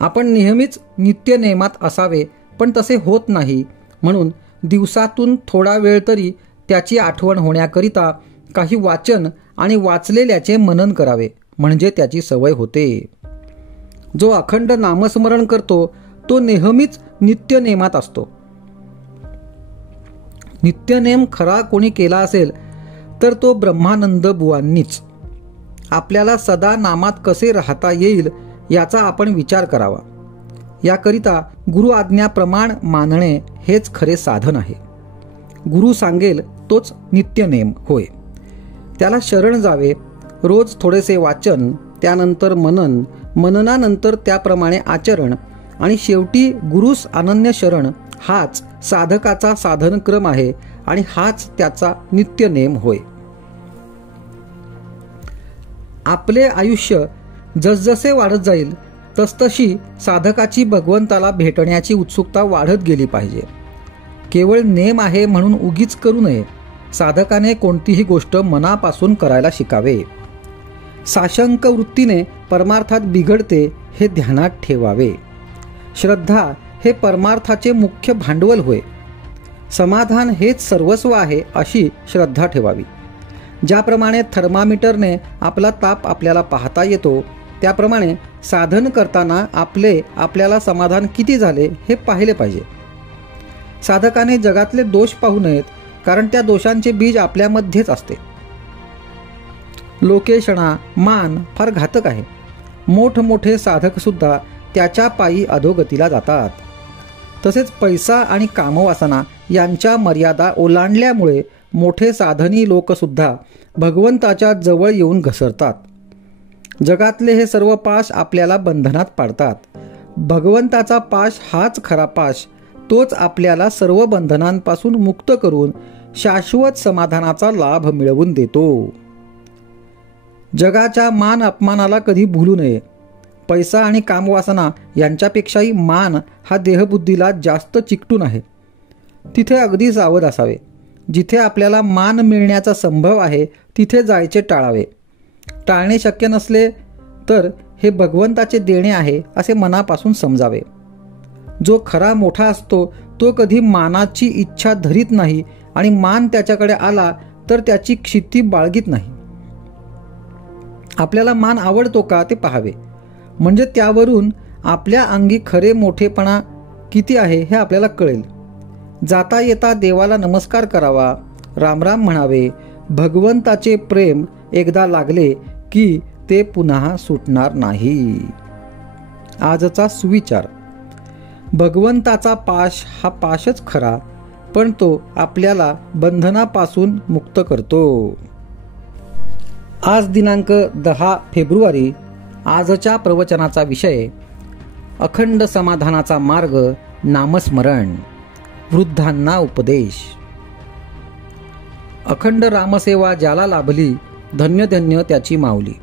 आपण नेहमीच नित्यनेमात असावे पण तसे होत नाही. म्हणून दिवसातून थोडा वेळ तरी त्याची आठवण होण्याकरिता काही वाचन आणि वाचलेल्याचे मनन करावे म्हणजे त्याची सवय होते. जो अखंड नामस्मरण करतो तो नेहमीच नित्यनेमात असतो. नित्यनेम खरा कोणी केला असेल तर तो ब्रह्मानंद बुवांनीच. आपल्याला सदा नामात कसे राहता येईल याचा आपण विचार करावा. याकरिता गुरु आज्ञा प्रमाण मानणे हेच खरे साधन आहे. गुरु सांगेल तोच नित्यनेम होय. त्याला शरण जावे. रोज थोडेसे वाचन, त्यानंतर मनन, मननानंतर त्याप्रमाणे आचरण आणि शेवटी गुरुस अनन्य शरण हाच साधकाचा साधनक्रम आहे आणि हाच त्याचा नित्यनेम होय. आपले आयुष्य जसजसे वाढत जाईल तसतशी साधकाची भगवंताला भेटण्याची उत्सुकता वाढत गेली पाहिजे. केवळ नेम आहे म्हणून उगीच करू नये. साधकाने कोणतीही गोष्ट मनापासून करायला शिकावे. साशंक वृत्तीने परमार्थात बिघडते हे ध्यानात ठेवावे. श्रद्धा हे परमार्थाचे मुख्य भांडवल होय. समाधान हेच सर्वस्व आहे अशी श्रद्धा ठेवावी. ज्याप्रमाणे थर्मामीटरने आपला ताप आपल्याला पाहता येतो त्याप्रमाणे साधन करताना आपल्याला समाधान किती झाले हे पाहिले पाहिजे. साधकाने जगातले दोष पाहू नयेत कारण त्या दोषांचे बीज आपल्यामध्येच असते. लोकेशणा, मान फार घातक आहे. मोठमोठे साधकसुद्धा त्याच्या पायी अधोगतीला जातात. तसेच पैसा आणि कामवासना यांच्या मर्यादा ओलांडल्यामुळे मोठे साधनी लोकसुद्धा भगवंताच्या जवळ येऊन घसरतात. जगातले हे सर्व पाश आपल्याला बंधनात पाडतात. भगवंताचा पाश हाच खरा पाश. तोच आपल्याला सर्व बंधनांपासून मुक्त करून शाश्वत समाधानाचा लाभ मिळवून देतो. जगाच्या मान अपमानाला कधी भुलू नये. पैसा आणि कामवासना यांच्यापेक्षाही मान हा देहबुद्धीला जास्त चिकटून आहे. तिथे अगदी सावध असावे. जिथे आपल्याला मान मिळण्याचा संभव आहे तिथे जायचे टाळावे. टाळणे शक्य नसले तर हे भगवंताचे देणे आहे असे मनापासून समजावे. जो खरा मोठा असतो तो कधी मानाची इच्छा धरीत नाही आणि मान त्याच्याकडे आला तर त्याची क्षिती बाळगीत नाही. आपल्याला मान आवडतो का ते पाहावे म्हणजे त्यावरून आपल्या अंगी खरे मोठेपणा किती आहे हे आपल्याला कळेल. जाता येता देवाला नमस्कार करावा, रामराम म्हणावे. भगवंताचे प्रेम एकदा लागले की ते पुन्हा सुटणार नाही. आजचा सुविचार. भगवंताचा पाश हा पाशच खरा पण तो आपल्याला बंधनापासून मुक्त करतो. आज दिनांक 10 फेब्रुवारी. आजच्या प्रवचनाचा विषय अखंड समाधानाचा मार्ग नामस्मरण. वृद्धांना उपदेश. अखंड रामसेवा ज्याला लाभली धन्य धन्य त्याची माऊली.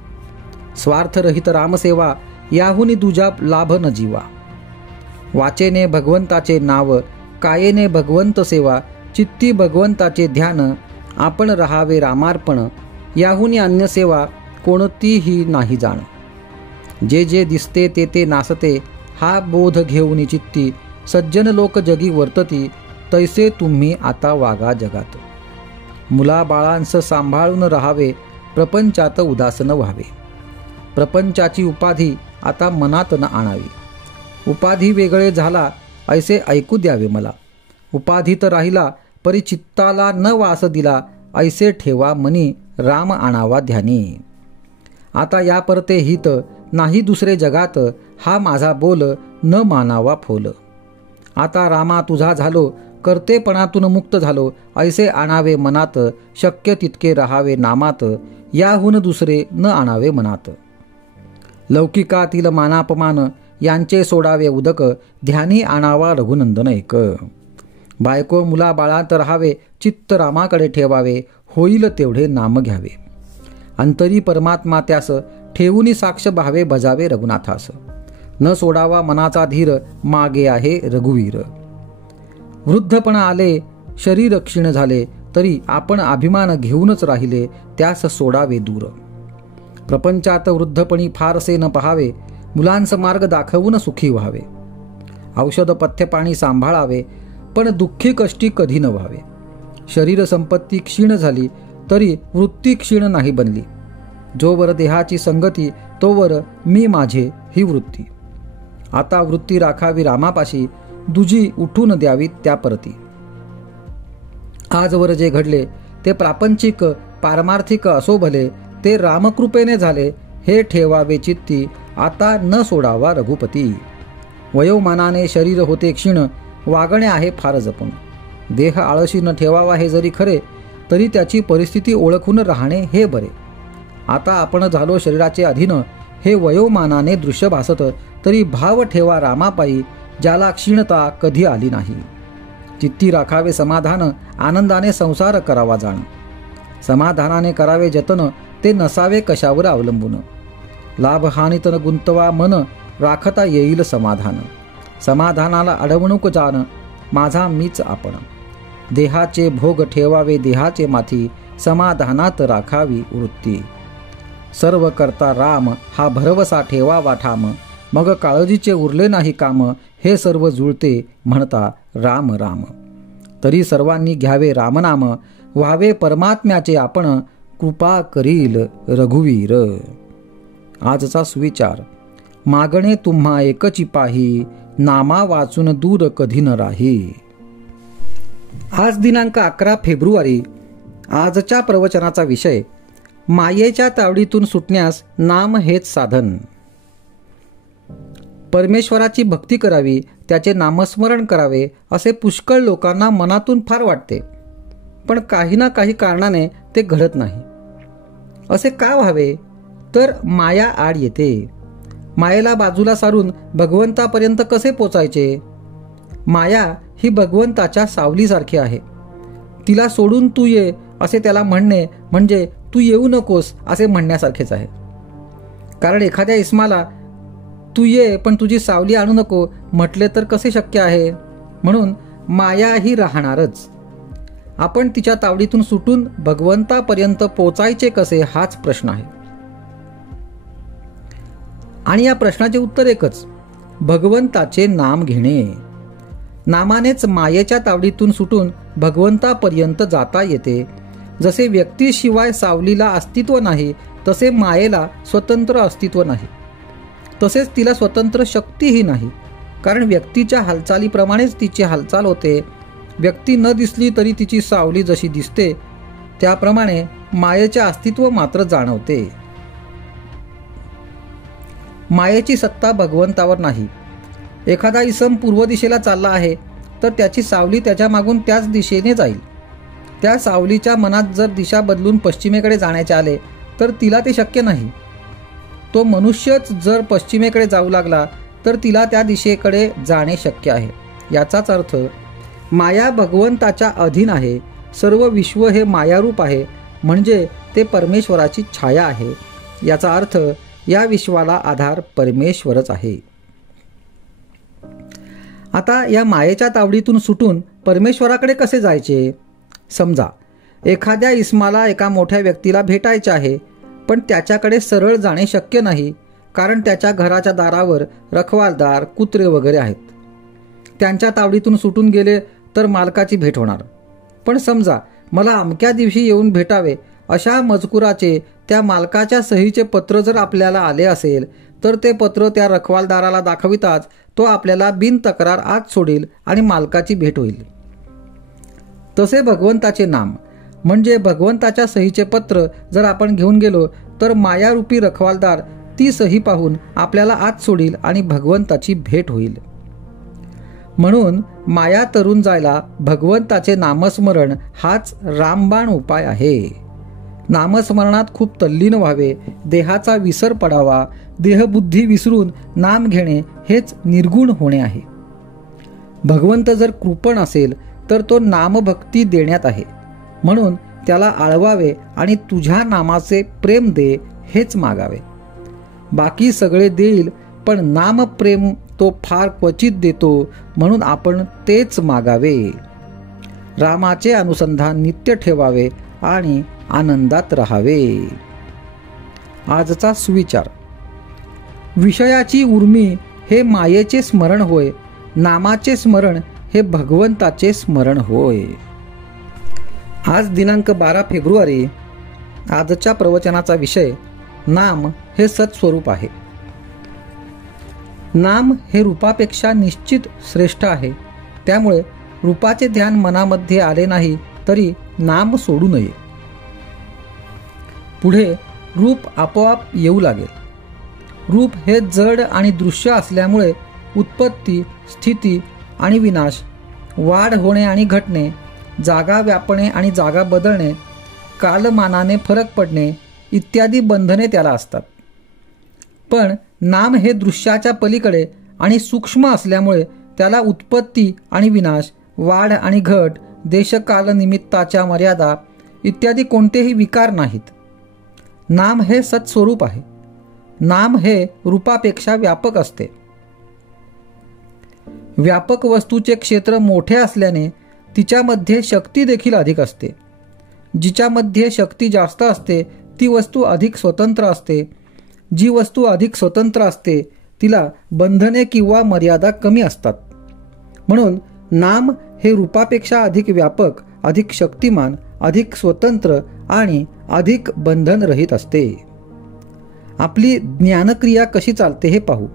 स्वार्थरहित रामसेवा याहुनी दुजा लाभ न जीवा. वाचेने भगवंताचे नाव, कायेने भगवंत सेवा, चित्ती भगवंताचे ध्यान, आपण राहावे रामार्पण, याहून अन्य सेवा कोणतीही नाही जाण. जे जे दिसते ते ते नासते, हा बोध घेऊन चित्ती, सज्जन लोक जगी वर्तती, तैसे तुम्ही आता वागा जगात. मुलाबाळांस सांभाळून राहावे, प्रपंचात उदास न व्हावे. प्रपंचाची उपाधी आता मनात न आणावी. उपाधी वेगळे झाला ऐसे ऐकू द्यावे मला. उपाधीत राहिला परी चित्ताला न वास दिला, ऐसे ठेवा मनी राम आणावा ध्यानी. आता या परते हित नाही दुसरे जगात, हा माझा बोल न मानावा फोल. आता रामा तुझा झालो, कर्तेपणातून मुक्त झालो, ऐसे आणावे मनात, शक्य तितके राहावे नामात, याहून दुसरे न आणावे मनात. लौकिकातील मानापमान यांचे सोडावे उदक, ध्यानी आणावा रघुनंदन एक. बायको मुला बाळात राहावे, चित्त रामाकडे ठेवावे, होईल तेवढे नाम घ्यावे. अंतरी परमात्मा त्यास, ठेवूनी साक्ष भावे बजावे रघुनाथास. न सोडावा मनाचा धीर, मागे आहे रघुवीर. वृद्धपणा आले, शरीर क्षीण झाले, तरी आपण अभिमान घेऊनच राहिले, त्यास सोडावे दूर. प्रपंचात वृद्धपणी फारसे न पहावे, मुलांस मार्ग दाखवून सुखी व्हावे. औषध पथ्य पाणी सांभाळावे, पण दुःखी कष्टी कधी न व्हावे. शरीर संपत्ती क्षीण झाली, तरी वृत्ती क्षीण नाही बनली. जोवर देहाची संगती, तोवर मी माझे ही वृत्ती. आता वृत्ती राखावी रामापाशी, दुजी उठून द्यावी त्या परती. आजवर जे घडले ते प्रापंचिक पारमार्थिक असो भले, ते रामकृपेने झाले, हे ठेवावे चित्ती, आता न सोडावा रघुपती. वयोमानाने शरीर होते क्षीण, वागणे आहे फार जपून. देह आळशी न ठेवावा हे जरी खरे, तरी त्याची परिस्थिती ओळखून राहणे हे बरे. आता आपण झालो शरीराचे अधीन, हे वयोमानाने दृश्य भासत, तरी भाव ठेवा रामापायी, ज्याला क्षीणता कधी आली नाही. चित्ती राखावे समाधान, आनंदाने संसार करावा जाण. समाधानाने करावे जतन, ते नसावे कशावर अवलंबून. लाभहानीत न गुंतवा मन, राखता येईल समाधान. समाधानाला अडवणूक जाण, माझा मीच आपण. देहाचे भोग ठेवावे देहाचे माथी, समाधानात राखावी वृत्ती. सर्व करता राम, हा भरवसा ठेवावा ठाम, मग काळजीचे उरले नाही काम, हे सर्व जुळते म्हणता राम राम. तरी सर्वांनी घ्यावे रामनाम, व्हावे परमात्म्याचे आपण, कृपा करील रघुवीर. आजचा सुविचार. मागणे तुम्हा एकची पाही, नामा वाचून दूर कधी न राही. आज दिनांक 11 फेब्रुवारी. आजच्या प्रवचनाचा विषय, मायेच्या तावडीतून सुटण्यास नाम हेच साधन. परमेश्वराची भक्ती करावी, त्याचे नामस्मरण करावे, असे पुष्कळ लोकांना मनातून फार वाटते, पण काही ना काही कारणाने ते घडत नाही. असे का व्हावे? तर माया आड येते. मायेला बाजूला सारून भगवंतापर्यंत कसे पोचायचे? माया ही भगवंताच्या सावलीसारखी आहे. तिला सोडून तू ये असे त्याला म्हणणे म्हणजे तू येऊ नकोस असे म्हणण्यासारखेच आहे. कारण एखाद्या इस्माला तू ये पण तुझी सावली आणू नको म्हटले तर कसे शक्य आहे? म्हणून माया ही राहणारच. आपण तिच्या तावडीतून सुटून भगवंतापर्यंत पोचायचे कसे, हाच प्रश्न आहे. आणि या प्रश्नाचे उत्तर एकच, भगवंताचे नाम घेणे. नामानेच मायेच्या तावडीतून सुटून भगवंतापर्यंत जाता येते. जसे व्यक्तीशिवाय सावलीला अस्तित्व नाही, तसे मायेला स्वतंत्र अस्तित्व नाही. तसेच तिला स्वतंत्र शक्तीही नाही, कारण व्यक्तीच्या हालचालीप्रमाणेच तिची हालचाल होते. व्यक्ती न दिसली तरी तिची सावली जशी दिसते, त्याप्रमाणे मायेचे अस्तित्व मात्र जाणवते. मायेची सत्ता भगवंतावर नाही. एखादा इसम पूर्व दिशेला चालला आहे तर त्याची सावली त्याच्या मागून त्याच दिशेने जाईल. त्या सावलीच्या मनात जर दिशा बदलून पश्चिमेकडे जाण्याचे आले तर तिला ते शक्य नाही. तो मनुष्यच जर पश्चिमेकडे जाऊ लागला तर तिला त्या दिशेकडे जाणे शक्य आहे. याचाच अर्थ माया भगवंताच्या अधीन आहे. सर्व विश्व हे मायारूप आहे, म्हणजे ते परमेश्वराची छाया आहे. याचा अर्थ या विश्वाला आधार परमेश्वरच आहे. आता या मायेच्या तावडीतून सुटून परमेश्वराकडे कसे जायचे? समजा एखाद्या इस्माला एका मोठ्या व्यक्तीला भेटायचे आहे, पण त्याच्याकडे सरळ जाणे शक्य नाही, कारण त्याच्या घराच्या दारावर रखवालदार, कुत्रे वगैरे आहेत. त्यांच्या तावडीतून सुटून गेले तर मालकाची भेट होणार. पण समजा मला अमक्या दिवशी येऊन भेटावे अशा मजकुराचे त्या मालकाच्या सहीचे पत्र जर आपल्याला आले असेल, तर ते पत्र त्या रखवालदाराला दाखविताच तो आपल्याला बिनतक्रार आत सोडेल आणि मालकाची भेट होईल. तसे भगवंताचे नाम म्हणजे भगवंताच्या सहीचे पत्र जर आपण घेऊन गेलो तर मायारूपी रखवालदार ती सही पाहून आपल्याला आत सोडील आणि भगवंताची भेट होईल. म्हणून माया तरून जायला भगवंताचे नामस्मरण हाच रामबाण उपाय आहे. नामस्मरणात खूप तल्लीन व्हावे, देहाचा विसर पडावा, देहबुद्धी विसरून नाम घेणे हेच निर्गुण होणे आहे. भगवंत जर कृपण असेल तर तो नामभक्ती देण्यात आहे, म्हणून त्याला आळवावे आणि तुझ्या नामाचे प्रेम दे हेच मागावे. बाकी सगळे देईल, पण नामप्रेम तो फार क्वचित देतो, म्हणून आपण तेच मागावे. रामाचे अनुसंधान नित्य ठेवावे आणि आनंदात राहावे. आजचा सुविचार. विषयाची उर्मी हे मायेचे स्मरण होय, नामाचे स्मरण हे भगवंताचे स्मरण होय. आज दिनांक 12 फेब्रुवारी. आजच्या प्रवचनाचा विषय नाम हे सत्स्वरूप आहे. नाम हे रूपापेक्षा निश्चित श्रेष्ठ आहे, त्यामुळे रूपाचे ध्यान मनामध्ये आले नाही तरी नाम सोडू नये. पुढे रूप आपोआप येऊ लागेल. रूप हे जड आणि दृश्य असल्यामुळे उत्पत्ती, स्थिती आणि विनाश, वाढ होणे आणि घटणे, जागा व्यापणे आणि जागा बदलणे, कालमानाने फरक पडणे इत्यादी बंधने त्याला असतात. पण नाम हे दृश्याच्या पलीकडे आणि सूक्ष्म असल्यामुळे त्याला उत्पत्ती आणि विनाश, वाढ आणि घट, देशकालनिमित्ताच्या मर्यादा इत्यादी कोणतेही विकार नाहीत. नाम हे सत्स्वरूप आहे. नाम हे रूपापेक्षा व्यापक असते. व्यापक वस्तूचे क्षेत्र मोठे असल्याने तिच्यामध्ये शक्ती देखील अधिक असते. जिच्यामध्ये शक्ती जास्त असते ती वस्तू अधिक स्वतंत्र असते. जी वस्तू अधिक स्वतंत्र असते तिला बंधने किंवा मर्यादा कमी असतात. म्हणून नाम हे रूपापेक्षा अधिक व्यापक, अधिक शक्तिमान, अधिक स्वतंत्र आणि अधिक बंधनरहित असते. आपली ज्ञानक्रिया कशी चालते हे पाहू.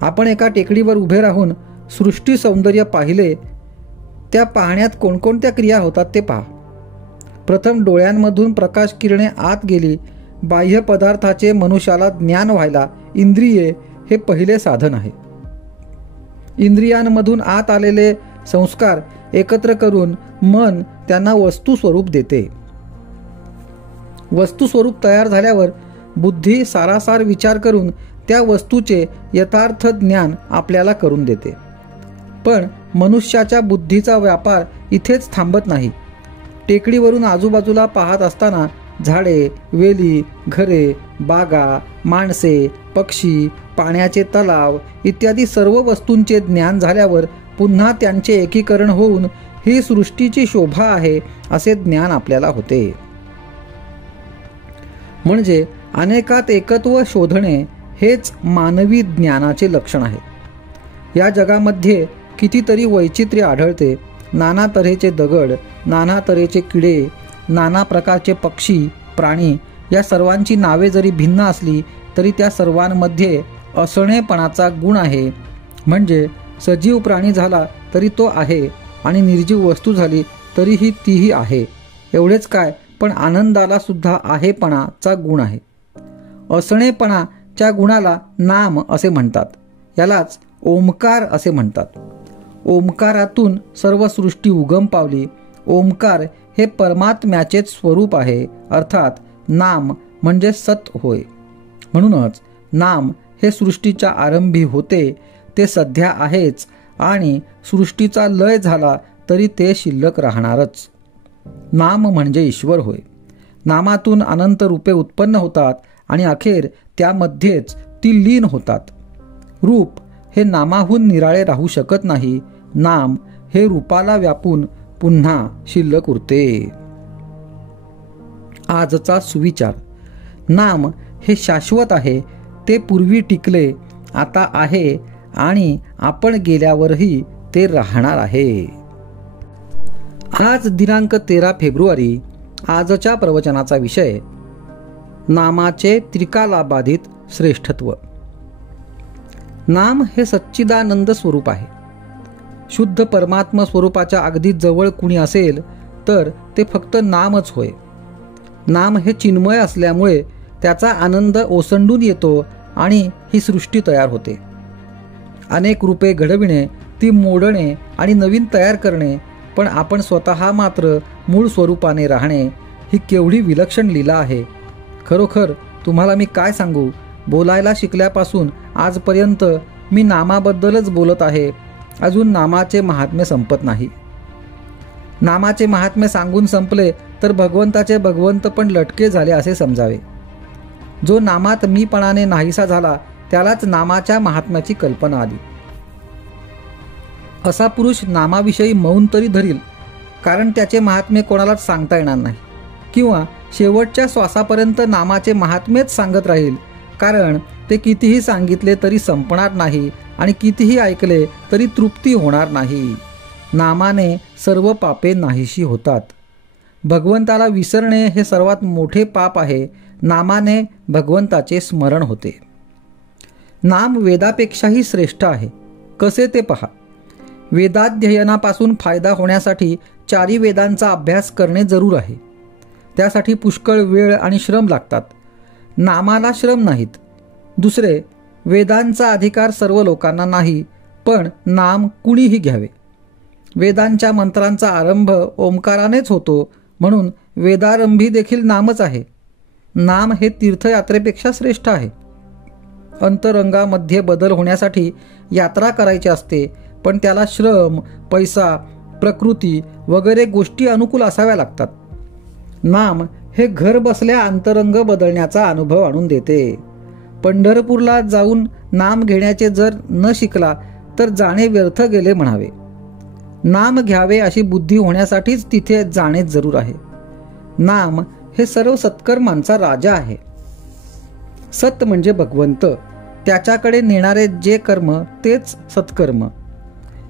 आपण एका टेकडीवर उभे राहून सृष्टी सौंदर्य पाहिले. त्या पाहण्यात कोणकोणत्या क्रिया होतात ते पहा. प्रथम डोळ्यांमधून प्रकाश किरणे आत गेली. बाह्य पदार्थाचे मनुष्याला ज्ञान व्हायला इंद्रिये हे पहिले साधन आहे. इंद्रियांमधून आत आलेले संस्कार एकत्र करून मन त्यांना वस्तुस्वरूप देते. वस्तुस्वरूप तयार झाल्यावर बुद्धी सारासार विचार करून त्या वस्तूचे यथार्थ ज्ञान आपल्याला करून देते. पण मनुष्याच्या बुद्धीचा व्यापार इथेच थांबत नाही. टेकडीवरून आजूबाजूला पाहत असताना झाडे, वेली, घरे, बागा, माणसे, पक्षी, पाण्याचे तलाव इत्यादी सर्व वस्तूंचे ज्ञान झाल्यावर पुन्हा त्यांचे एकीकरण होऊन ही सृष्टीची शोभा आहे असे ज्ञान आपल्याला होते. म्हणजे अनेकात एकत्व शोधणे हेच मानवी ज्ञानाचे लक्षण आहे. या जगामध्ये कितीतरी वैचित्र्य आढळते. नाना तऱ्हेचे दगड, नाना तऱ्हेचे किडे, नाना प्रकारचे पक्षी, प्राणी या सर्वांची नावे जरी भिन्न असली तरी त्या सर्वांमध्ये असणेपणाचा गुण आहे. म्हणजे सजीव प्राणी झाला तरी तो आहे आणि निर्जीव वस्तू झाली तरीही तीही आहे. एवढेच काय, पण आनंदाला सुद्धा आहेपणाचा गुण आहे. असणेपणाच्या गुणाला नाम असे म्हणतात. यालाच ओमकार असे म्हणतात. ओमकारातून सर्व सृष्टी उगम पावली. ओमकार हे परमात्म्याचेच स्वरूप आहे, अर्थात नाम म्हणजे सत होय. म्हणूनच नाम हे सृष्टीच्या आरंभी होते, ते सध्या आहेच आणि सृष्टीचा लय झाला तरी ते शिल्लक राहणारच. नाम म्हणजे ईश्वर होय. नामातून अनंत रूपे उत्पन्न होतात आणि अखेर त्यामध्येच ती लीन होतात. रूप हे नामाहून निराळे राहू शकत नाही. नाम हे रूपाला व्यापून पुन्हा शिल्लक उरते. आजचा सुविचार. नाम हे शाश्वत आहे. ते पूर्वी टिकले, आता आहे आणि आपण गेल्यावरही ते राहणार आहे. आज दिनांक 13 फेब्रुवारी. आजच्या प्रवचनाचा विषय नामाचे त्रिकालाबाधित श्रेष्ठत्व. नाम हे सच्चिदानंद स्वरूप आहे. शुद्ध परमात्मा स्वरूपाच्या अगदी जवळ कुणी असेल तर ते फक्त नामच होय. नाम हे चिन्मय असल्यामुळे त्याचा आनंद ओसंडून येतो आणि ही सृष्टी तयार होते. अनेक रूपे घडविणे, ती मोडणे आणि नवीन तयार करणे, पण आपण स्वतः मात्र मूळ स्वरूपाने राहणे, ही केवढी विलक्षण लीला आहे. खरोखर तुम्हाला मी काय सांगू, बोलायला शिकल्यापासून आजपर्यंत मी नामाबद्दलच बोलत आहे. अजून नामाचे महात्म्य संपत नाही. नामाचे महात्म्य सांगून संपले तर भगवंताचे भगवंत पण लटके झाले असे समजावे. जो नामात मीपणाने नाहीसा झाला त्यालाच नामाच्या महात्म्याची कल्पना आली. असा पुरुष नामाविषयी मौन तरी धरील, कारण त्याचे महात्म्य कोणालाच सांगता येणार नाही, किंवा शेवटच्या श्वासापर्यंत नामाचे महात्म्यच सांगत राहील, कारण ते कितीही सांगितले तरी संपणार नाही आणि कितीही ऐकले तरी तृप्ती होणार नाही. नामाने सर्व पापे नाहीशी होतात. भगवंताला विसरणे हे सर्वात मोठे पाप आहे. नामाने भगवंताचे स्मरण होते. नाम वेदापेक्षाही श्रेष्ठ आहे. कसे ते पहा. वेदाध्ययनापासून फायदा होण्यासाठी 4 वेदांचा अभ्यास करणे जरूर आहे. त्यासाठी पुष्कळ वेळ आणि श्रम लागतात. नामाला श्रम नाहीत. दुसरे, वेदांचा अधिकार सर्व लोकांना नाही, पण नाम कुणीही घ्यावे. वेदांच्या मंत्रांचा आरंभ ओंकारानेच होतो, म्हणून वेदारंभी देखील नामच आहे. नाम हे तीर्थयात्रेपेक्षा श्रेष्ठ आहे. अंतरंगामध्ये बदल होण्यासाठी यात्रा करायची असते, पण त्याला श्रम, पैसा, प्रकृती वगैरे गोष्टी अनुकूल असाव्या लागतात. नाम हे घर बसल्या अंतरंग बदलण्याचा अनुभव आणून देते. पंढरपूरला जाऊन नाम घेण्याचे जर न शिकला तर जाणे व्यर्थ गेले म्हणावे. नाम घ्यावे अशी बुद्धी होण्यासाठीच तिथे जाणे जरूर आहे. नाम हे सर्व सत्कर्मांचा राजा आहे. सत म्हणजे भगवंत. त्याच्याकडे नेणारे जे कर्म तेच सत्कर्म.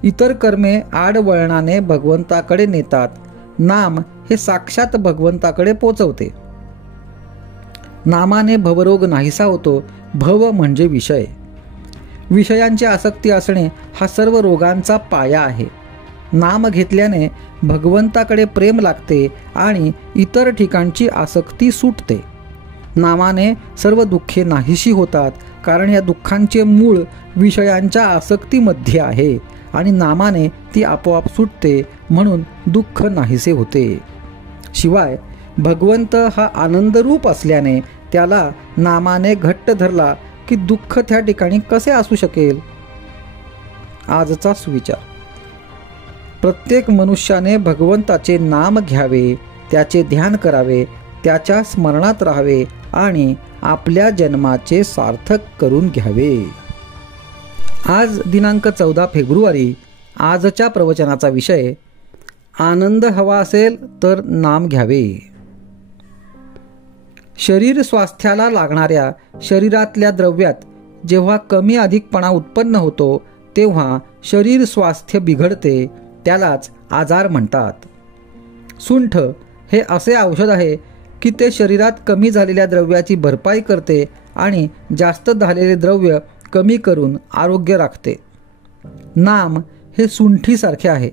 इतर कर्मे आडवळणाने भगवंताकडे नेतात. नाम हे साक्षात भगवंताकडे पोचवते. नामाने भवरोग नाहीसा होतो. भव म्हणजे विषय. विषयांची आसक्ती असणे हा सर्व रोगांचा पाया आहे. नाम घेतल्याने भगवंताकडे प्रेम लागते आणि इतर ठिकाणची आसक्ती सुटते. नामाने सर्व दुःखे नाहीशी होतात, कारण या दुःखांचे मूळ विषयांच्या आसक्तीमध्ये आहे आणि नामाने ती आपोआप सुटते, म्हणून दुःख नाहीसे होते. शिवाय भगवंत हा आनंदरूप असल्याने त्याला नामाने घट्ट धरला की दुःख त्या ठिकाणी कसे असू शकेल. आजचा सुविचार. प्रत्येक मनुष्याने भगवंताचे नाम घ्यावे, त्याचे ध्यान करावे, त्याच्या स्मरणात राहावे आणि आपल्या जन्माचे सार्थक करून घ्यावे. आज दिनांक 14 फेब्रुवारी. आजच्या प्रवचनाचा विषय आनंद हवा असेल तर नाम घ्यावे. शरीर स्वास्थ्याला लागणाऱ्या शरीरातल्या द्रव्यात जेव्हा कमी अधिकपणा उत्पन्न होतो तेव्हा शरीर स्वास्थ्य बिघडते. त्यालाच आजार म्हणतात. सुंठ हे असे औषध आहे की ते शरीरात कमी झालेल्या द्रव्याची भरपाई करते आणि जास्त झालेले द्रव्य कमी करून आरोग्य राखते. नाम हे सुंठीसारखे आहे.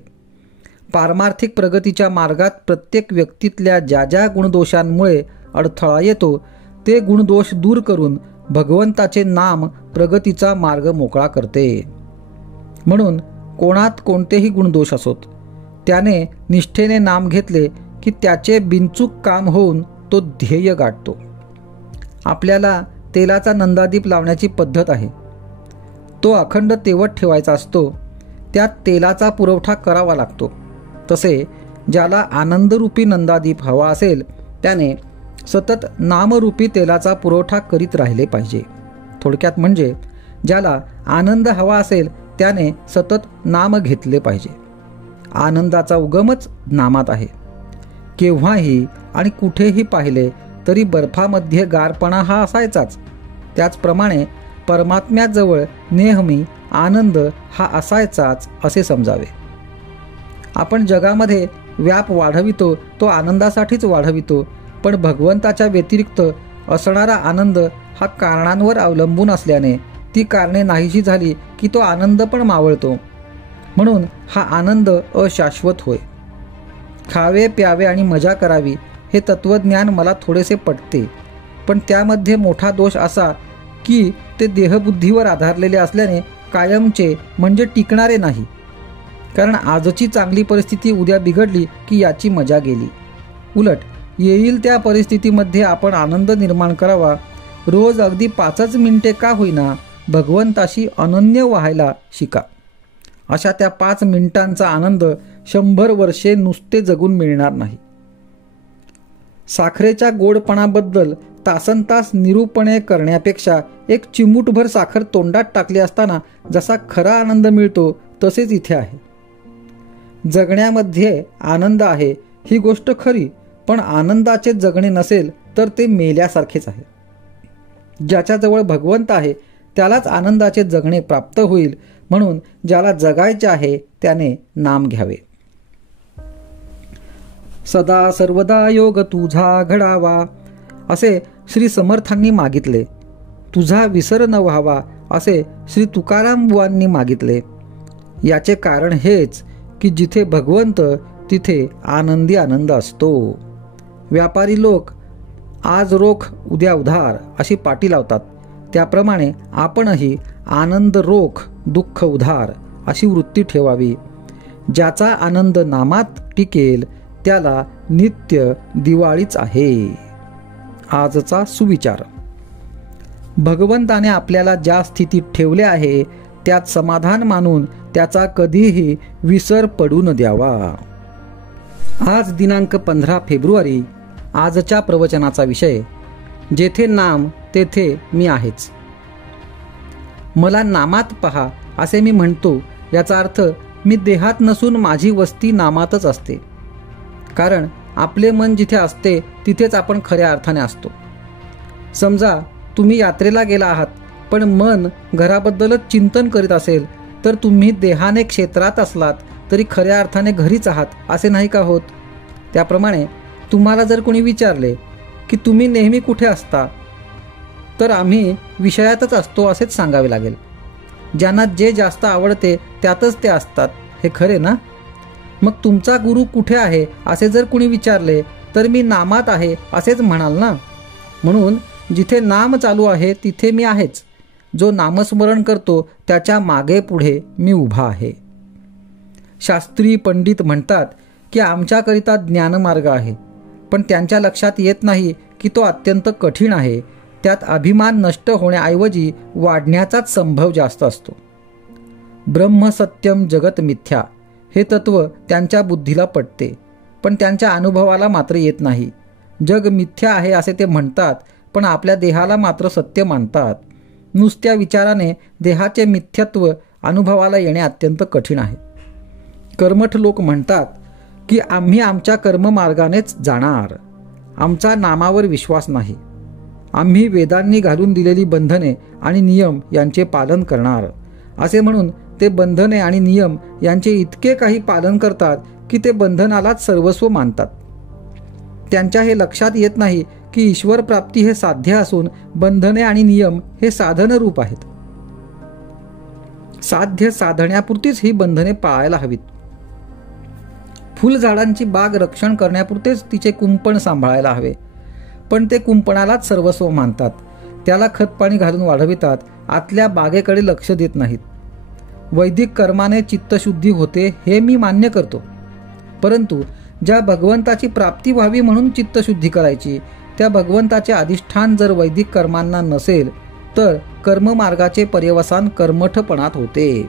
पारमार्थिक प्रगतीच्या मार्गात प्रत्येक व्यक्तीतल्या ज्या ज्या गुणदोषांमुळे अडथळा येतो ते गुणदोष दूर करून भगवंताचे नाम प्रगतीचा मार्ग मोकळा करते. म्हणून कोणात कोणतेही गुणदोष असोत, त्याने निष्ठेने नाम घेतले की त्याचे बिनचूक काम होऊन तो ध्येय गाठतो. आपल्याला तेलाचा नंदादीप लावण्याची पद्धत आहे. तो अखंड तेवत ठेवायचा असतो. त्यात तेलाचा पुरवठा करावा लागतो. तसे ज्याला आनंदरूपी नंदादीप हवा असेल त्याने सतत नामरूपी तेलाचा पुरवठा करीत राहिले पाहिजे. थोडक्यात म्हणजे ज्याला आनंद हवा असेल त्याने सतत नाम घेतले पाहिजे. आनंदाचा उगमच नामात आहे. केव्हाही आणि कुठेही पाहिले तरी बर्फामध्ये गारपणा हा असायचाच. त्याचप्रमाणे परमात्म्याजवळ नेहमी आनंद हा असायचाच असे समजावे. आपण जगामध्ये व्याप वाढवितो तो आनंदासाठीच वाढवितो, पण भगवंताच्या व्यतिरिक्त असणारा आनंद हा कारणांवर अवलंबून असल्याने ती कारणे नाहीशी झाली की तो आनंद पण मावळतो. म्हणून हा आनंद अशाश्वत होय. खावे प्यावे आणि मजा करावी हे तत्त्वज्ञान मला थोडेसे पटते, पण त्यामध्ये मोठा दोष असा की ते देहबुद्धीवर आधारलेले असल्याने कायमचे म्हणजे टिकणारे नाही. कारण आजची चांगली परिस्थिती उद्या बिघडली की याची मजा गेली. उलट येईल त्या परिस्थितीमध्ये आपण आनंद निर्माण करावा. रोज अगदी 5 मिनिटे का होईना भगवंताशी अनन्य व्हायला शिका. अशा त्या 5 मिनिटांचा आनंद 100 वर्षे नुसते जगून मिळणार नाही. साखरेच्या गोडपणाबद्दल तासनतास निरूपणे करण्यापेक्षा एक चिमूटभर साखर तोंडात टाकली असताना जसा खरा आनंद मिळतो तसेच इथे आहे. जगण्यामध्ये आनंद आहे ही गोष्ट खरी, पण आनंदाचे जगणे नसेल तर ते मेल्यासारखेच आहे. ज्याच्याजवळ भगवंत आहे त्यालाच आनंदाचे जगणे प्राप्त होईल. म्हणून ज्याला जगायचे आहे त्याने नाम घ्यावे. सदा सर्वदा योग तुझा घडावा असे श्री समर्थांनी मागितले. तुझा विसर न व्हावा असे श्री तुकाराम बुवांनी मागितले. याचे कारण हेच की जिथे भगवंत तिथे आनंदी आनंद असतो. व्यापारी लोक आज रोख उद्या उधार अशी पाटी लावतात. त्याप्रमाणे आपणही आनंद रोख दुःख उधार अशी वृत्ती ठेवावी. ज्याचा आनंद नामात टिकेल त्याला नित्य दिवाळीच आहे. आजचा सुविचार. भगवंताने आपल्याला ज्या स्थितीत ठेवले आहे त्यात समाधान मानून त्याचा कधीही विसर पडू न द्यावा. आज दिनांक 15 फेब्रुवारी. आजच्या प्रवचनाचा विषय जेथे नाम तेथे मी आहेच. मला नामात पहा असे मी म्हणतो याचा अर्थ मी देहात नसून माझी वस्ती नामातच असते. कारण आपले मन जिथे असते तिथेच आपण खऱ्या अर्थाने असतो. समजा तुम्ही यात्रेला गेला आहात पण मन घराबद्दलच चिंतन करीत असेल तर तुम्ही देहाने क्षेत्रात असलात तरी खऱ्या अर्थाने घरीच आहात असे नाही का होत. त्याप्रमाणे तुम्हाला जर कोणी विचारले की तुम्ही नेहमी कुठे असता तर आम्ही विषयातच असतो असेच सांगावे लागेल. ज्यांना जे जास्त आवडते त्यातच ते असतात हे खरे ना. मग तुमचा गुरु कुठे आहे असे जर कुणी विचारले तर मी नामात आहे असेच म्हणाल ना. म्हणून जिथे नाम चालू आहे तिथे मी आहेच. जो नामस्मरण करतो त्याच्या मागे पुढे मी उभा आहे. शास्त्री पंडित म्हणतात की आमच्याकरिता ज्ञानमार्ग आहे, पण त्यांच्या लक्षात येत नाही की तो अत्यंत कठीण आहे. त्यात अभिमान नष्ट होण्याऐवजी वाढण्याचाच संभव जास्त असतो. ब्रह्म सत्यम जगत मिथ्या हे तत्व त्यांच्या बुद्धीला पटते, पण त्यांच्या अनुभवाला मात्र येत नाही. जग मिथ्या आहे असे ते म्हणतात, पण आपल्या देहाला मात्र सत्य मानतात. नुसत्या विचाराने देहाचे मिथ्यत्व अनुभवाला येणे अत्यंत कठीण आहे. कर्मठ लोक म्हणतात की आम्ही आमच्या कर्ममार्गानेच जाणार. आमचा नामावर विश्वास नाही. आम्ही वेदांनी घालून दिलेली बंधने आणि नियम यांचे पालन करणार असे म्हणून ते बंधने आणि नियम यांचे इतके काही पालन करतात की ते बंधनालाच सर्वस्व मानतात. त्यांच्या हे लक्षात येत नाही की ईश्वर प्राप्ती हे साध्य असून बंधने आणि नियम हे साधन रूप आहेत. साध्य साधण्यापुरतीच ही बंधने पाळायला हवीत. फुलझाडांची बाग रक्षण करण्यापुरतेच तिचे कुंपण सांभाळायला हवे, पण ते कुंपणालाच सर्वस्व मानतात. त्याला खतपाणी घालून वाढवितात, आतल्या बागेकडे लक्ष देत नाहीत. वैदिक कर्माने चित्तशुद्धी होते हे मी मान्य करतो, परंतु ज्या भगवंताची प्राप्ती व्हावी म्हणून चित्तशुद्धी करायची त्या भगवंताचे अधिष्ठान जर वैदिक कर्मांना नसेल तर कर्ममार्गाचे पर्यवसान कर्मठपणात होते.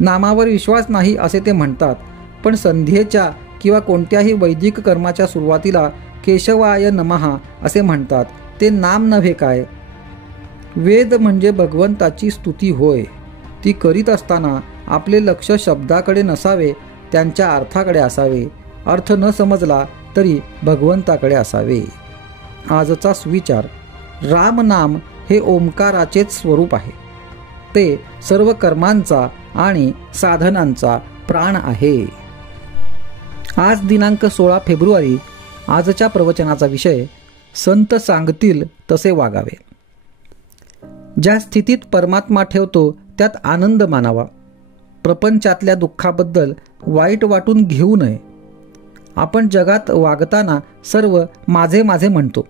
नामावर विश्वास नाही असे ते म्हणतात, पण संध्येच्या किंवा कोणत्याही वैदिक कर्माच्या सुरुवातीला केशवाय नमः असे म्हणतात. ते नाम नव्हे काय. वेद म्हणजे भगवंताची स्तुती होय. ती करीत असताना आपले लक्ष शब्दाकडे नसावे, त्यांच्या अर्थाकडे असावे. अर्थ न समजला तरी भगवंताकडे असावे. आजचा सुविचार, राम नाम हे ओंकाराचेच स्वरूप आहे. ते सर्व कर्मांचा आणि साधनांचा प्राण आहे. आज दिनांक 16 फेब्रुवारी. आजच्या प्रवचनाचा विषय, संत सांगतील तसे वागावे. ज्या स्थितीत परमात्मा ठेवतो त्यात आनंद मानावा. प्रपंचातल्या दुःखाबद्दल वाईट वाटून घेऊ नये. आपण जगात वागताना सर्व माझे माझे म्हणतो,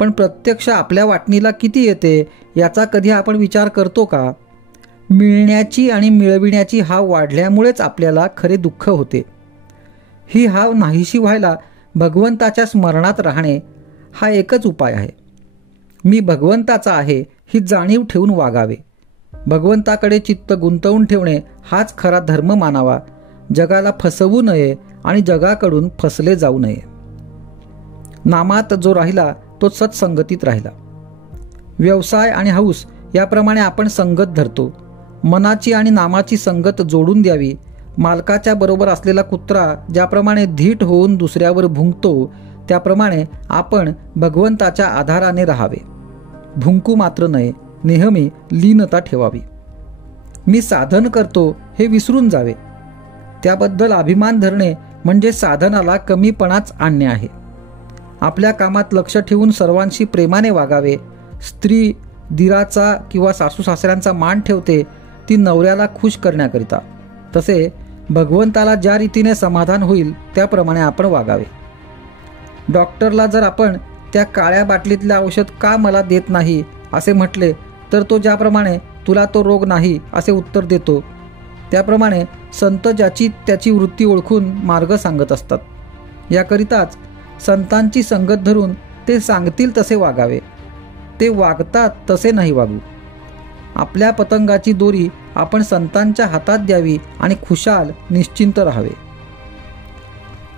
पण प्रत्यक्ष आपल्या वाटणीला किती येते याचा कधी आपण विचार करतो का? मिळण्याची आणि मिळविण्याची हाव वाढल्यामुळेच आपल्याला खरे दुःख होते. ही हाव नाहीशी व्हायला भगवंताच्या स्मरणात राहणे हा एकच उपाय आहे. मी भगवंताचा आहे ही जाणीव ठेवून वागावे. भगवंताकडे चित्त गुंतवून ठेवणे हाच खरा धर्म मानावा. जगाला फसवू नये आणि जगाकडून फसले जाऊ नये. नामात जो राहिला तो सत्संगतीत राहिला. व्यवसाय आणि हौस याप्रमाणे आपण संगत धरतो. मनाची आणि नामाची संगत जोडून द्यावी. मालकाच्या बरोबर असलेला कुत्रा ज्याप्रमाणे धीट होऊन दुसऱ्यावर भुंकतो त्याप्रमाणे आपण भगवंताच्या आधाराने राहावे. भुंकू मात्र नये. नेहमी लीनता ठेवावी. मी साधन करतो हे विसरून जावे. त्याबद्दल अभिमान धरणे म्हणजे साधनाला कमीपणाच आणणे आहे. आपल्या कामात लक्ष ठेवून सर्वांशी प्रेमाने वागावे. स्त्री दिराचा किंवा सासू सासऱ्यांचा मान ठेवते ती नवऱ्याला खुश करण्याकरिता. तसे भगवंताला ज्या रीतीने समाधान होईल त्याप्रमाणे आपण वागावे. डॉक्टरला जर आपण त्या काळ्या बाटलीतले औषध का मला देत नाही असे म्हटले तर तो ज्याप्रमाणे तुला तो रोग नाही असे उत्तर देतो, त्याप्रमाणे संत ज्याची त्याची वृत्ती ओळखून मार्ग सांगत असतात. याकरिताच संतांची संगत धरून ते सांगतील तसे वागावे. ते वागतात तसे नाही वागू. आपल्या पतंगाची दोरी आपण संतांच्या हातात द्यावी आणि खुशाल निश्चिंत राहावे.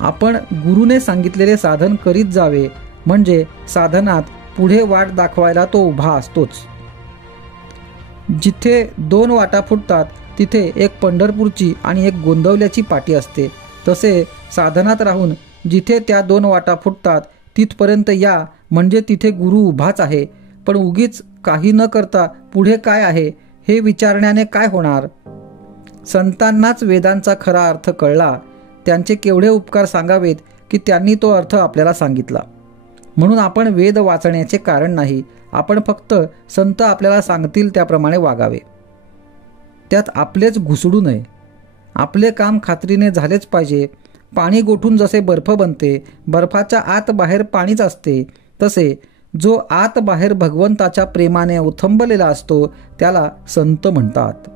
आपण गुरुने सांगितलेले साधन करीत जावे म्हणजे साधनात पुढे वाट दाखवायला तो उभा असतोच. जिथे 2 वाटा फुटतात तिथे एक पंढरपूरची आणि एक गोंदवल्याची पाटी असते. तसे साधनात राहून जिथे त्या 2 वाटा फुटतात तिथपर्यंत या म्हणजे तिथे गुरु उभाच आहे. पण उगीच काही न करता पुढे काय आहे हे विचारण्याने काय होणार? संतांनाच वेदांचा खरा अर्थ कळला. त्यांचे केवढे उपकार सांगावेत की त्यांनी तो अर्थ आपल्याला सांगितला. म्हणून आपण वेद वाचण्याचे कारण नाही. आपण फक्त संत आपल्याला सांगतील त्याप्रमाणे वागावे. त्यात आपलेच घुसडू नये. आपले काम खात्रीने झालेच पाहिजे. पाणी गोठून जसे बर्फ बनते, बर्फाच्या आत बाहेर पाणीच असते, तसे जो आत बाहेर भगवंताच्या प्रेमाने उथंबलेला असतो त्याला संत म्हणतात.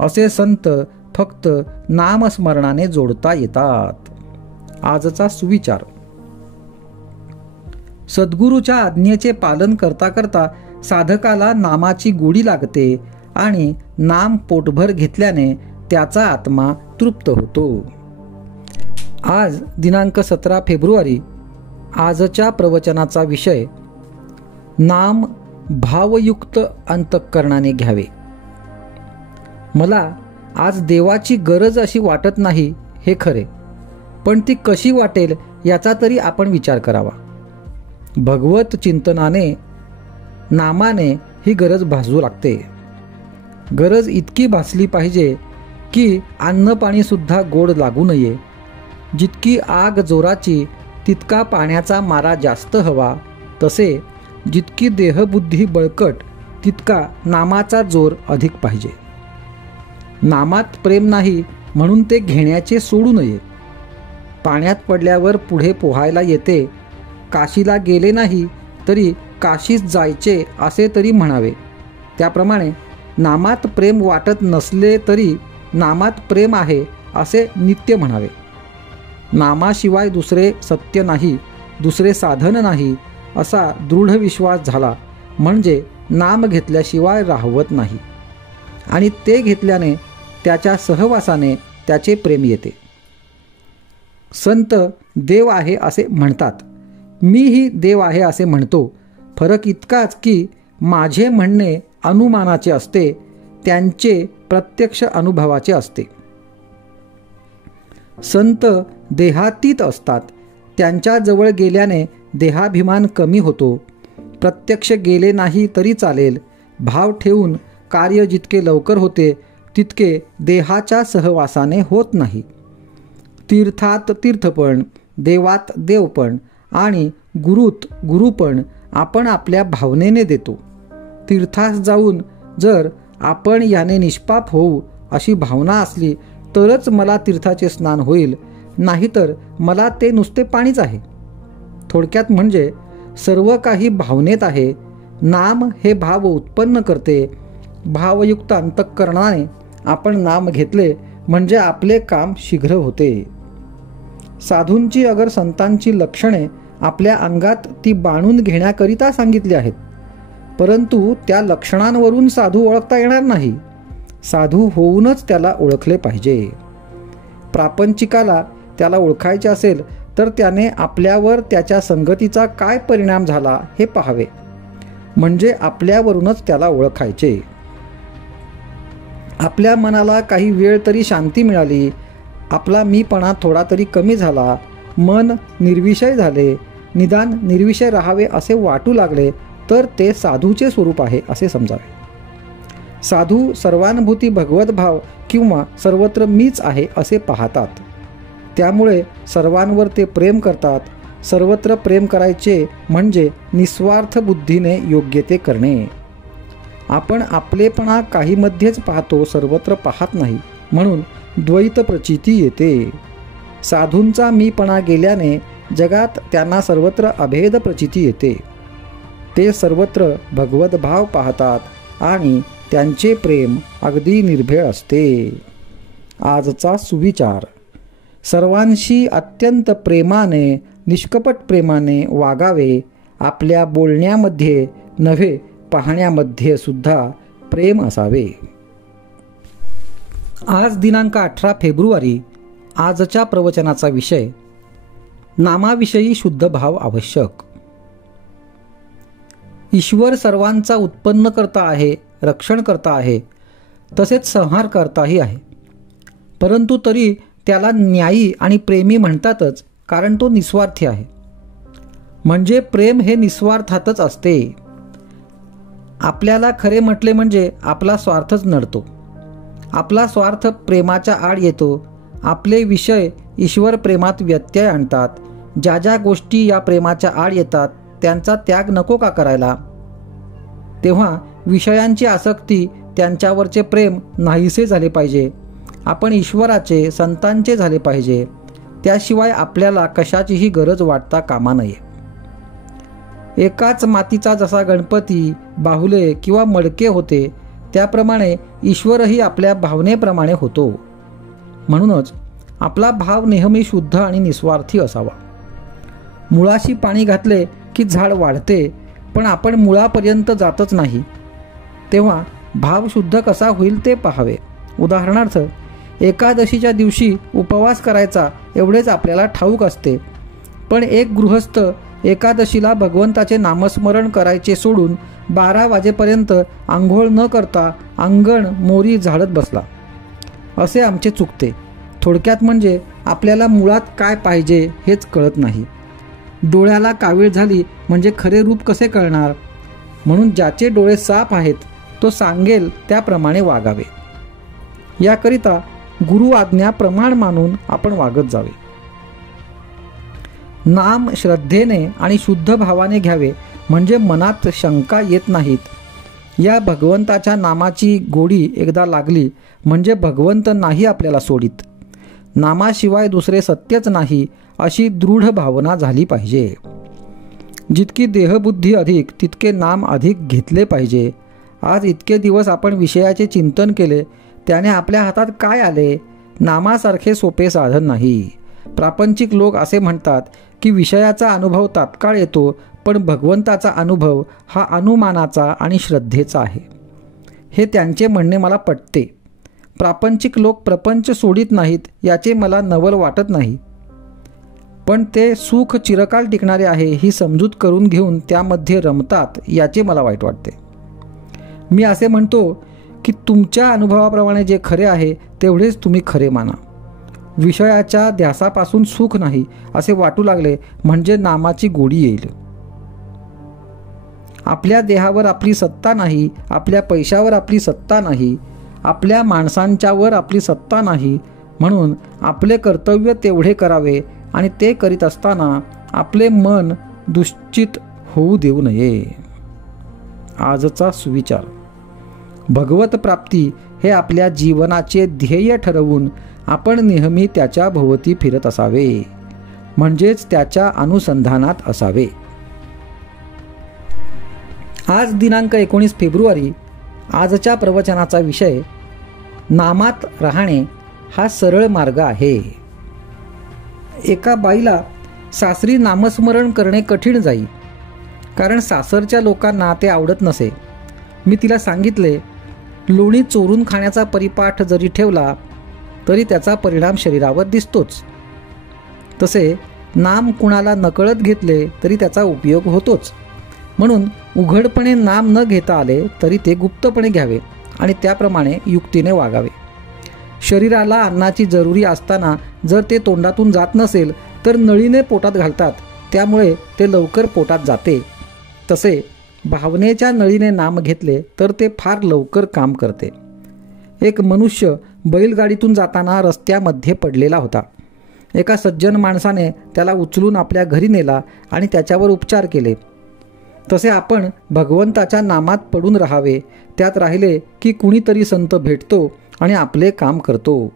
असे संत फक्त नामस्मरणाने जोडता येतात. आजचा सुविचार, सद्गुरूच्या आज्ञेचे पालन करता करता साधकाला नामाची गोडी लागते आणि नाम पोटभर घेतल्याने त्याचा आत्मा तृप्त होतो. आज दिनांक 17 फेब्रुवारी. आजच्या प्रवचनाचा विषय, नाम भावयुक्त अंतःकरणाने घ्यावे. मला आज देवाची गरज अशी वाटत नाही हे खरे, पण ती कशी वाटेल याचा तरी आपण विचार करावा. भगवत चिंतनाने, नामाने ही गरज भासू लागते. गरज इतकी भासली पाहिजे की अन्न पाणी सुद्धा गोड लागू नये. जितकी आग जोराची तितका पाण्याचा मारा जास्त हवा. तसे जितकी देहबुद्धी बळकट तितका नामाचा जोर अधिक पाहिजे. नामात प्रेम नाही म्हणून ते घेण्याचे सोडू नये. पाण्यात पडल्यावर पुढे पोहायला येते. काशीला गेले नाही तरी काशीस जायचे असे तरी म्हणावे. त्याप्रमाणे नामात प्रेम वाटत नसले तरी नामात प्रेम आहे असे नित्य म्हणावे. नामाशिवाय दुसरे सत्य नाही, दुसरे साधन नाही असा दृढ विश्वास झाला म्हणजे नाम घेतल्याशिवाय राहवत नाही आणि ते घेतल्याने त्याच्या सहवासाने त्याचे प्रेम येते. संत देव आहे असे म्हणतात. मीही देव आहे असे म्हणतो. फरक इतकाच की माझे म्हणणे अनुमानाचे असते, त्यांचे प्रत्यक्ष अनुभवाचे असते. संत देहातीत असतात. त्यांच्याजवळ गेल्याने देहाभिमान कमी होतो. प्रत्यक्ष गेले नाही तरी चालेल. भाव ठेवून कार्य जितके लवकर होते तितके देहाच्या सहवासाने होत नाही. तीर्थात तीर्थपण, देवात देवपण आणि गुरुत गुरुपण आपण आपल्या भावनेने देतो. तीर्थास जाऊन जर आपण याने निष्पाप होऊ अशी भावना असली तरच मला तीर्थाचे स्नान होईल, नाहीतर मला ते नुसते पाणीच आहे. थोडक्यात म्हणजे सर्व काही भावनेत आहे. नाम हे भाव उत्पन्न करते. भावयुक्त अंतःकरणाने आपण नाम घेतले म्हणजे आपले काम शीघ्र होते. साधूंची अगर संतांची लक्षणे आपल्या अंगात ती बाणून घेण्याकरिता सांगितली आहेत, परंतु त्या लक्षणांवरून साधू ओळखता येणार नाही. साधू होऊनच त्याला ओळखले पाहिजे. प्रापंचिकाला त्याला ओळखायचे असेल तर त्याने आपल्यावर त्याच्या संगतीचा काय परिणाम झाला हे पाहावे, म्हणजे आपल्यावरूनच त्याला ओळखायचे. आपल्या मनाला काही वेळ तरी शांती मिळाली, आपला मीपणा थोडा तरी कमी झाला, मन निर्विषय झाले, निदान निर्विषय राहावे असे वाटू लागले तर ते साधूचे स्वरूप आहे असे समजावे. साधू सर्वानुभूती भगवतभाव किंवा सर्वत्र मीच आहे असे पाहतात. त्यामुळे सर्वांवर ते प्रेम करतात. सर्वत्र प्रेम करायचे म्हणजे निस्वार्थ बुद्धीने योग्य ते करणे. आपण आपलेपणा काहीमध्येच पाहतो, सर्वत्र पाहत नाही, म्हणून द्वैत प्रचिती येते. साधूंचा मीपणा गेल्याने जगात त्यांना सर्वत्र अभेद प्रचिती येते. ते सर्वत्र भगवतभाव पाहतात आणि त्यांचे प्रेम अगदी निर्भेळ असते. आजचा सुविचार: सर्वांशी अत्यंत प्रेमाने, निष्कपट प्रेमाने वागावे. आपल्या बोलण्यामध्ये नव्हे, पाहण्यामध्ये सुद्धा प्रेम असावे. आज दिनांक 18 फेब्रुवारी. आजच्या प्रवचनाचा विषय: नामाविषयी शुद्ध भाव आवश्यक. ईश्वर सर्वांचा उत्पन्न करता आहे, रक्षण करता आहे, तसेच संहार करताही आहे. परंतु तरी त्याला न्यायी आणि प्रेमी म्हणतातच, कारण तो निस्वार्थी आहे. म्हणजे प्रेम हे निस्वार्थातच असते. आपल्याला खरे म्हटले म्हणजे आपला स्वार्थच नडतो. आपला स्वार्थ प्रेमाच्या आड येतो. आपले विषय ईश्वर प्रेमात व्यत्यय आणतात. ज्या ज्या गोष्टी या प्रेमाच्या आड येतात त्यांचा त्याग नको का करायला? तेव्हा विषयांची आसक्ती, त्यांच्यावरचे प्रेम नाहीसे झाले पाहिजे. आपण ईश्वराचे, संतांचे झाले पाहिजे. त्याशिवाय आपल्याला कशाचीही गरज वाटता कामा नये. एकाच मातीचा जसा गणपती, बाहुले किंवा मडके होते, त्याप्रमाणे ईश्वरही आपल्या भावनेप्रमाणे होतो. म्हणूनच आपला भाव नेहमी शुद्ध आणि निस्वार्थी असावा. मुळाशी पाणी घातले की झाड वाढते, पण आपण मुळापर्यंत जातच नाही. तेव्हा भाव शुद्ध कसा होईल ते पाहावे. उदाहरणार्थ, एकादशीच्या दिवशी उपवास करायचा एवढेच आपल्याला ठाऊक असते, पण एक गृहस्थ एकादशीला भगवंताचे नामस्मरण करायचे सोडून 12 वाजेपर्यंत आंघोळ न करता अंगण मोरी झाडत बसला. असे आमचे चुकते. थोडक्यात म्हणजे आपल्याला मुळात काय पाहिजे हेच कळत नाही. डोळ्याला कावीळ झाली म्हणजे खरे रूप कसे कळणार? म्हणून ज्याचे डोळे साफ आहेत तो सांगेल त्याप्रमाणे वागावे. याकरिता गुरु आज्ञा प्रमाण मानून आपण वागत जावे. नाम श्रद्धेने आणि शुद्ध भावाने घ्यावे, म्हणजे मनात शंका येत नाहीत. या भगवंताच्या नामाची गोडी एकदा लागली म्हणजे भगवंत नाही आपल्याला सोडित. नामाशिवाय दुसरे सत्यच नाही अशी दृढ भावना झाली पाहिजे. जितकी देहबुद्धी अधिक तितके नाम अधिक घेतले पाहिजे. आज इतके दिवस आपण विषयाचे चिंतन केले, त्याने आपल्या हातात काय आले? नामासारखे सोपे साधन नाही. प्रापंचिक लोक असे म्हणतात की विषयाचा अनुभव तात्काळ येतो, पण भगवंताचा अनुभव हा अनुमानाचा आणि श्रद्धेचा आहे. हे त्यांचे म्हणणे मला पटते. प्रापंचिक लोक प्रपंच सोडित नाहीत याचे मला नवल वाटत नाही, पण ते सुख चिरकाल टिकणारे आहे ही समजूत करून घेऊन त्यामध्ये रमतात याचे मला वाईट वाटते. मी असे म्हणतो की तुमच्या अनुभवाप्रमाणे जे खरे आहे तेवढेच तुम्ही खरे माना. विषयाच्या ध्यासापासून सुख नाही असे वाटू लागले म्हणजे नामाची गोडी येईल. आपल्या देहावर आपली सत्ता नाही, आपल्या पैशावर आपली सत्ता नाही, आपल्या माणसांच्यावर आपली सत्ता नाही, म्हणून आपले कर्तव्य तेवढे करावे आणि ते करीत असताना आपले मन दुश्चित होऊ देऊ नये. आजचा सुविचार. भगवत प्राप्ती हे आपल्या जीवनाचे ध्येय ठरवून आपण नेहमी त्याच्या भोवती फिरत असावे, म्हणजेच त्याच्या अनुसंधानात असावे. आज दिनांक 19 फेब्रुवारी. आजच्या प्रवचनाचा विषय नामात राहणे हा सरळ मार्ग आहे. एका बाईला सासरी नामस्मरण करणे कठीण जाई, कारण सासरच्या लोकांना ते आवडत नसे. मी तिला सांगितले, लोणी चोरून खाण्याचा परिपाठ जरी ठेवला तरी त्याचा परिणाम शरीरावर दिसतोच. तसे नाम कुणाला नकळत घेतले तरी त्याचा उपयोग होतोच. म्हणून उघडपणे नाम न घेता आले तरी ते गुप्तपणे घ्यावे आणि त्याप्रमाणे युक्तीने वागावे. शरीराला अन्नाची जरुरी असताना जर ते तोंडातून जात नसेल तर नळीने पोटात घालतात, त्यामुळे ते लवकर पोटात जाते. तसे भावनेच्या नळीने नाम घेतले तर ते फार लवकर काम करते. एक मनुष्य बैलगाडीतून जाताना रस्त्यामध्ये पडलेला होता. एका सज्जन माणसाने त्याला उचलून आपल्या घरी नेला आणि त्याच्यावर उपचार केले. तसे आपण भगवंताच्या नामात पडून राहावे. त्यात राहिले की कुणीतरी संत भेटतो आणि आपले काम करतो.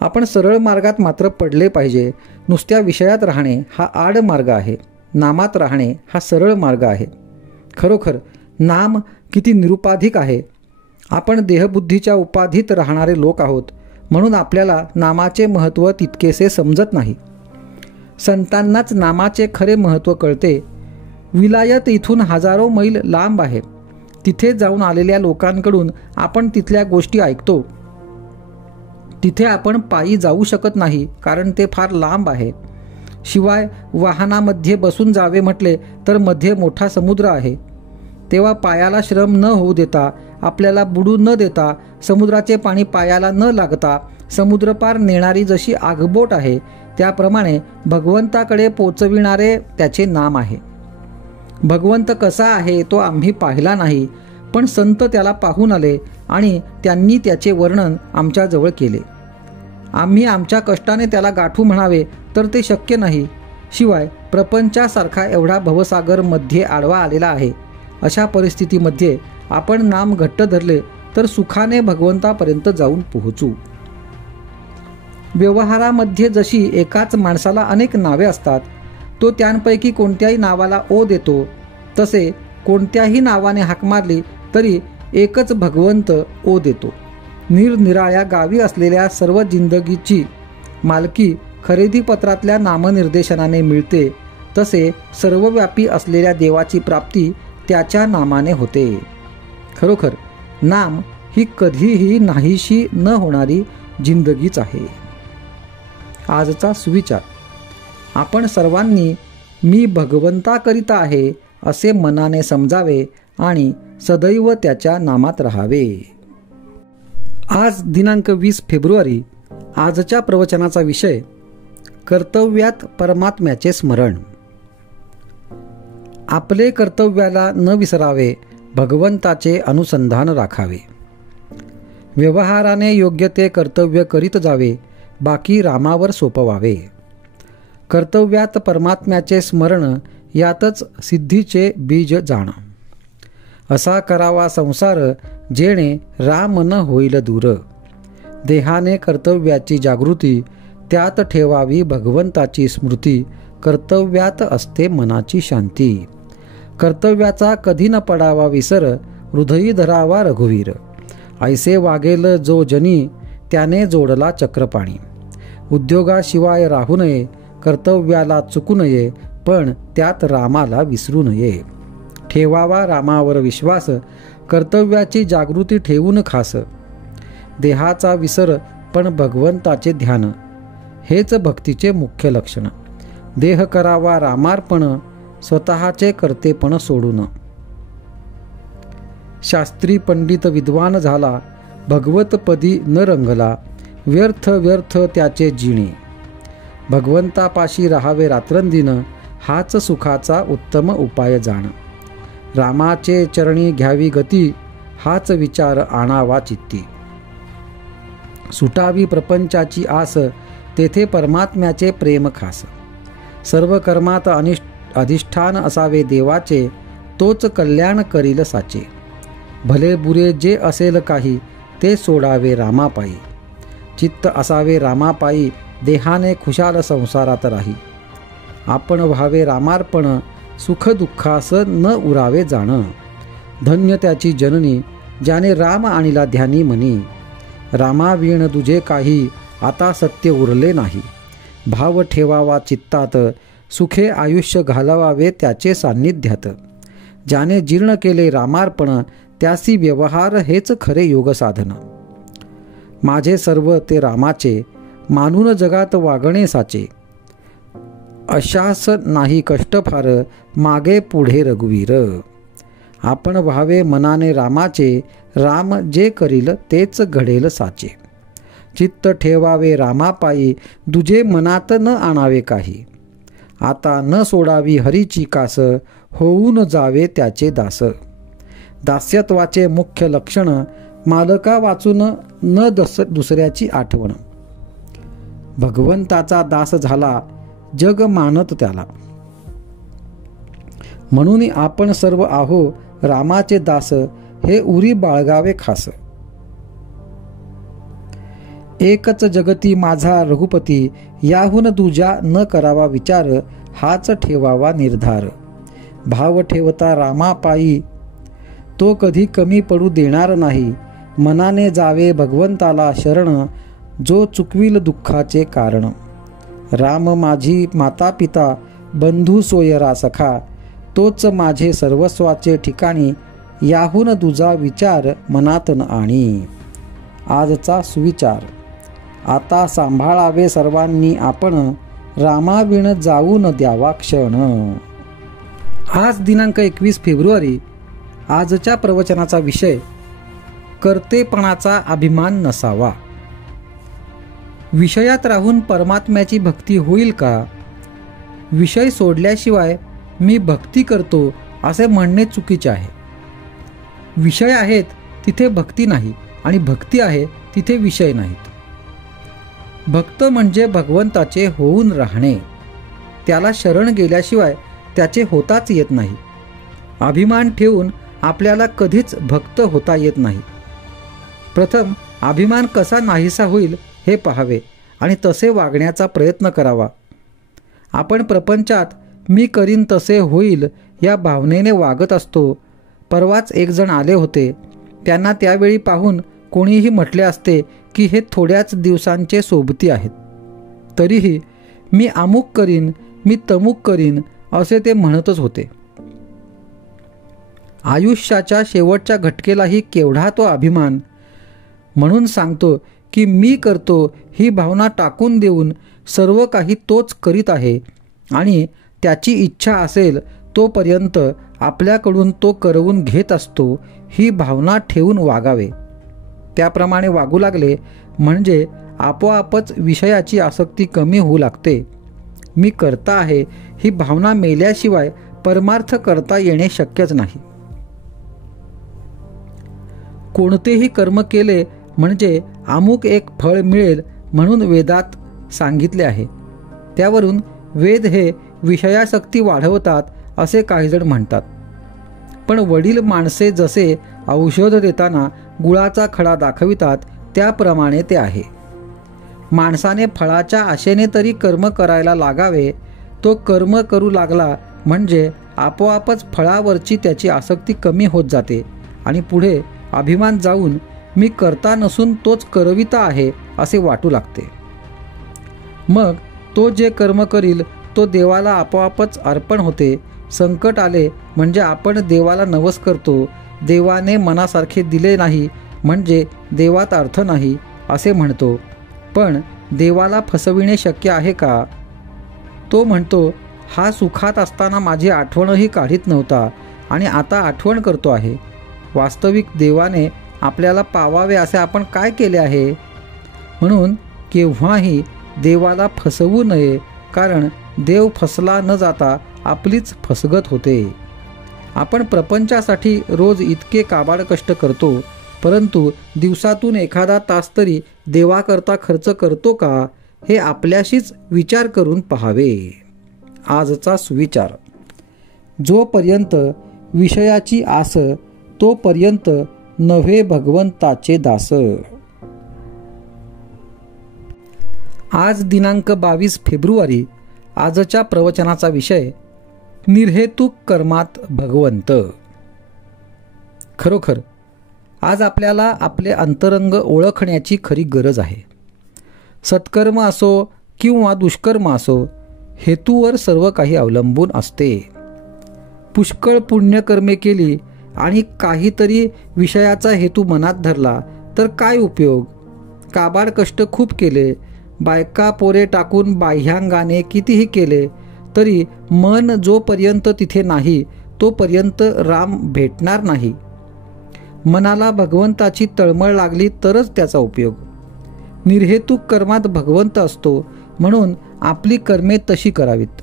आपण सरळ मार्गात मात्र पडले पाहिजे. नुसत्या विषयात राहणे हा आड मार्ग आहे, नामात राहणे हा सरळ मार्ग आहे. खरोखर नाम किती निरुपाधिक आहे. आपण देहबुद्धीच्या उपाधीत राहणारे लोक आहोत, म्हणून आपल्याला नामाचे महत्त्व तितकेसे समजत नाही. संतांनाच नामाचे खरे महत्त्व कळते. विलायत इथून हजारो मैल लांब आहे. तिथे जाऊन आलेल्या लोकांकडून आपण तिथल्या गोष्टी ऐकतो. तिथे आपण पायी जाऊ शकत नाही, कारण ते फार लांब आहे. शिवाय वाहनामध्ये बसून जावे म्हटले तर मध्ये मोठा समुद्र आहे. तेव्हा पायाला श्रम न होऊ देता, आपल्याला बुडू न देता, समुद्राचे पाणी पायाला न लागता समुद्रपार नेणारी जशी आगबोट आहे, त्याप्रमाणे भगवंताकडे पोचविणारे त्याचे नाम आहे. भगवंत कसा आहे तो आम्ही पाहिला नाही, पण संत त्याला पाहून आले आणि त्यांनी त्याचे वर्णन आमच्याजवळ केले. आम्ही आमच्या कष्टाने त्याला गाठू म्हणावे तर ते शक्य नाही. शिवाय प्रपंचासारखा एवढा भवसागर मध्ये आडवा आलेला आहे. अशा परिस्थितीमध्ये आपण नाम घट्ट धरले तर सुखाने भगवंतापर्यंत जाऊन पोहोचू. व्यवहारामध्ये जशी एकाच माणसाला अनेक नावे असतात, तो त्यांपैकी कोणत्याही नावाला ओ देतो, तसे कोणत्याही नावाने हाक मारली तरी एकच भगवंत ओ देतो. निरनिराळ्या गावी असलेल्या सर्व जिंदगीची मालकी खरेदीपत्रातल्या नामनिर्देशनाने मिळते, तसे सर्वव्यापी असलेल्या देवाची प्राप्ती त्याच्या नामाने होते. खरोखर नाम ही कधीही नाहीशी न होणारी जिंदगीच आहे. आजचा सुविचार. आपण सर्वांनी मी भगवंताकरिता आहे असे मनाने समजावे आणि सदैव त्याच्या नामात राहावे. आज दिनांक 20 फेब्रुवारी. आजच्या प्रवचनाचा विषय कर्तव्यात परमात्म्याचे स्मरण. आपले कर्तव्याला न विसरावे, भगवंताचे अनुसंधान राखावे. व्यवहाराने योग्य ते कर्तव्य करीत जावे, बाकी रामावर सोपवावे. कर्तव्यात परमात्म्याचे स्मरण, यातच सिद्धीचे बीज जाण. असा करावा संसार, जेणे राम न होईल दूर. देहाने कर्तव्याची जागृती, त्यात ठेवावी भगवंताची स्मृती. कर्तव्यात असते मनाची शांती. कर्तव्याचा कधी न पडावा विसर, हृदयी धरावा रघुवीर. ऐसे वागेल जो जनी, त्याने जोडला चक्रपाणी. उद्योगाशिवाय राहू नये, कर्तव्याला चुकू नये, पण त्यात रामाला विसरू नये. ठेवावा रामावर विश्वास, कर्तव्याची जागृती ठेवून खास. देहाचा विसर पण भगवंताचे ध्यान, हेच भक्तीचे मुख्य लक्षण. देह करावा रामार्पण, स्वतःचे कर्तेपण सोडून. शास्त्री पंडित विद्वान झाला, भगवतपदी न रंगला. व्यर्थ व्यर्थ त्याचे जिणे. भगवंतापाशी राहावे रात्रंदिन, हाच सुखाचा उत्तम उपाय जाण. रामाचे चरणी घ्यावी गती, हाच विचार आणावा चित्ती. सुटावी प्रपंचाची आस, तेथे परमात्म्याचे प्रेम खास. सर्व कर्मात अधिष्ठान असावे देवाचे, तोच कल्याण करील साचे. भले बुरे जे असेल काही, ते सोडावे रामापायी. चित्त असावे रामापायी, देहाने खुशाल संसारात राही. आपण व्हावे रामार्पण, सुख दुःखास न उरावे जाण. धन्य त्याची जननी, ज्याने राम आणिला ध्यानी मनी. रामाविण दुजे काही, आता सत्य उरले नाही. भाव ठेवावा चित्तात, सुखे आयुष्य घालवावे त्याचे सान्निध्यात. ज्याने जीर्ण केले रामार्पण, त्यासी व्यवहार हेच खरे योग साधन. माझे सर्व ते रामाचे, मानून जगात वागणे साचे. अशास नाही कष्ट फार, मागे पुढे रघुवीर. आपण व्हावे मनाने रामाचे, राम जे करील तेच घडेल साचे. चित्त ठेवावे रामापायी, दुजे मनात न आणावे काही. आता न सोडावी हरीची कास, होऊन जावे त्याचे दास. दास्यत्वाचे मुख्य लक्षण, मालका वाचून न दुसऱ्याची आठवण. भगवंताचा दास झाला, जग मानत त्याला. म्हणून आपण सर्व आहो रामाचे दास, हे उरी बाळगावे खास. एकच जगती माझा रघुपती, याहून दुजा न करावा विचार, हाच ठेवावा निर्धार. भाव ठेवता रामापायी, तो कधी कमी पडू देणार नाही. मनाने जावे भगवंताला शरण, जो चुकविल दुःखाचे कारण. राम माझी माता पिता, बंधू सोयरा सखा, तोच माझे सर्वस्वाचे ठिकाणी. याहून दुजा विचार मनात न आणी. आजचा सुविचार. आता सांभाळावे सर्वांनी आपण, रामाविण जाऊ न द्यावा क्षण. आज दिनांक 21 फेब्रुवारी. आजच्या प्रवचनाचा विषय, कर्तेपणाचा अभिमान नसावा. विषयात राहून परमात्म्याची भक्ती होईल का? विषय सोडल्याशिवाय मी भक्ती करतो असे म्हणणे चुकीचे आहे. विषय आहेत तिथे भक्ती नाही, आणि भक्ती आहे तिथे विषय नाहीत. भक्त म्हणजे भगवंताचे होऊन राहणे. त्याला शरण गेल्याशिवाय त्याचे होताच येत नाही. अभिमान ठेवून आपल्याला कधीच भक्त होता येत नाही. प्रथम अभिमान कसा नाहीसा होईल हे पाहावे, आणि तसे वागण्याचा प्रयत्न करावा. आपण प्रपंचात मी करीन तसे होईल या भावनेने वागत असतो. परवाच एक जण आले होते. त्यांना त्यावेळी पाहून कोणीही म्हटले असते की हे थोड्याच दिवसांचे सोबती आहेत. तरीही मी अमुक करीन, मी तमुक करीन असे ते म्हणतच होते. आयुष्याच्या शेवटच्या घटकेलाही केवढा तो अभिमान. म्हणून सांगतो की मी करतो ही भावना टाकून देऊन सर्व काही तोच करीत आहे, आणि त्याची इच्छा असेल तोपर्यंत आपल्याकडून तो करवून घेत असतो ही भावना ठेवून वागावे. त्याप्रमाणे वागू लागले म्हणजे आपोआपच विषयाची आसक्ती कमी होऊ लागते. मी करता आहे ही भावना मेल्याशिवाय परमार्थ करता येणे शक्यच नाही. कोणतेही कर्म केले म्हणजे अमुक एक फळ मिळेल म्हणून वेदात सांगितले आहे. त्यावरून वेद हे विषयासक्ती वाढवतात असे काहीजण म्हणतात. पण वडील माणसे जसे औषध देताना गुळाचा खडा दाखवितात त्याप्रमाणे ते आहे. माणसाने फळाच्या आशेने तरी कर्म करायला लागावे. तो कर्म करू लागला म्हणजे आपोआपच फळावरची त्याची आसक्ती कमी होत जाते, आणि पुढे अभिमान जाऊन मी करता नसून तोच करविता आहे असे वाटू लागते. मग तो जे कर्म करील तो देवाला आपोआपच अर्पण होते. संकट आले म्हणजे आपण देवाला नवस करतो. देवाने मनासारखे दिले नाही म्हणजे देवात अर्थ नाही असे म्हणतो. पण देवाला फसविणे शक्य आहे का? तो म्हणतो, हा सुखात असताना माझी आठवणही काढीत नव्हता आणि आता आठवण करतो आहे. वास्तविक देवाने आपल्याला पावावे असे आपण काय केले आहे? म्हणून केव्हाही देवाला फसवू नये, कारण देव फसला न जाता आपलीच फसगत होते. आपण प्रपंचासाठी रोज इतके काबाड कष्ट करतो, परंतु दिवसातून एखादा तास तरी देवाकरता खर्च करतो का, हे आपल्याशीच विचार करून पहावे. आजचा सुविचार: जोपर्यंत विषयाची आस, तोपर्यंत नव्हे भगवंताचे दास. आज दिनांक 22 फेब्रुवारी. आजच्या प्रवचनाचा विषय: निर्हेतुक कर्मात भगवंत. खरोखर आज आपल्याला आपले अंतरंग ओळखण्याची खरी गरज आहे. सत्कर्म असो किंवा दुष्कर्म असो, हेतूवर सर्व काही अवलंबून असते. पुष्कळ पुण्यकर्मे केली आणि काहीतरी विषयाचा हेतू मनात धरला तर काय उपयोग. काबाड कष्ट खूप केले, बायका पोरे टाकून बाह्यांगाने कितीही केले, तरी मन जोपर्यंत तिथे नाही तोपर्यंत राम भेटणार नाही. मनाला भगवंताची तळमळ लागली तरच त्याचा उपयोग. निर्हेतुक कर्मात भगवंत असतो, म्हणून आपली कर्मे तशी करावीत.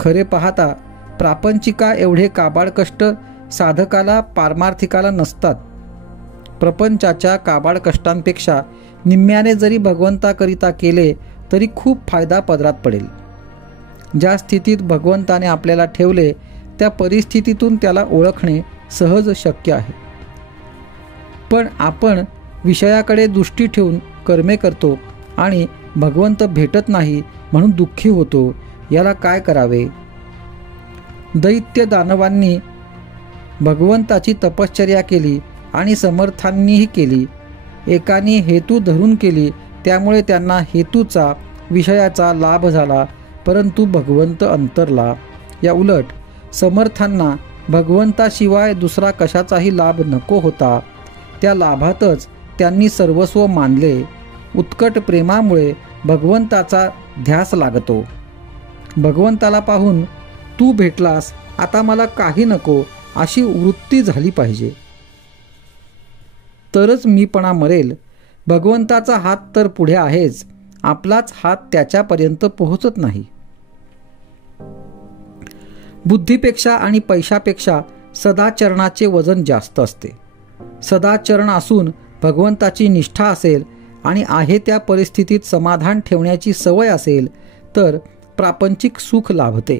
खरे पाहता प्रापंचिका एवढे काबाड कष्ट साधकाला पारमार्थिकाला नसतात. प्रपंचाच्या काबाड कष्टांपेक्षा निम्म्याने जरी भगवंताकरिता केले तरी खूप फायदा पदरात पडेल. ज्या स्थितीत भगवंताने आपल्याला ठेवले त्या परिस्थितीतून त्याला ओळखणे सहज शक्य आहे. पण आपण विषयाकडे दृष्टी ठेवून कर्मे करतो आणि भगवंत भेटत नाही म्हणून दुःखी होतो. याला काय करावे. दैत्य दानवांनी भगवंताची तपश्चर्या केली आणि समर्थांनीही केली. एकाने हेतू धरून केली, त्यामुळे त्यांना हेतूचा विषयाचा लाभ झाला, परंतु भगवंत अंतरला. या उलट समर्थांना भगवंताशिवाय दुसरा कशाचाही लाभ नको होता. त्या लाभातच त्यांनी सर्वस्व मानले. उत्कट प्रेमामुळे भगवंताचा ध्यास लागतो. भगवंताला पाहून तू भेटलास, आता मला काही नको, अशी वृत्ती झाली पाहिजे. तरच मीपणा मरेल. भगवंताचा हात तर पुढे आहेच, आपलाच हात त्याच्यापर्यंत पोहोचत नाही. बुद्धीपेक्षा आणि पैशापेक्षा सदाचरणाचे वजन जास्त असते. सदाचरण असून भगवंताची निष्ठा असेल आणि आहे त्या परिस्थितीत समाधान ठेवण्याची सवय असेल तर प्रापंचिक सुख लाभते.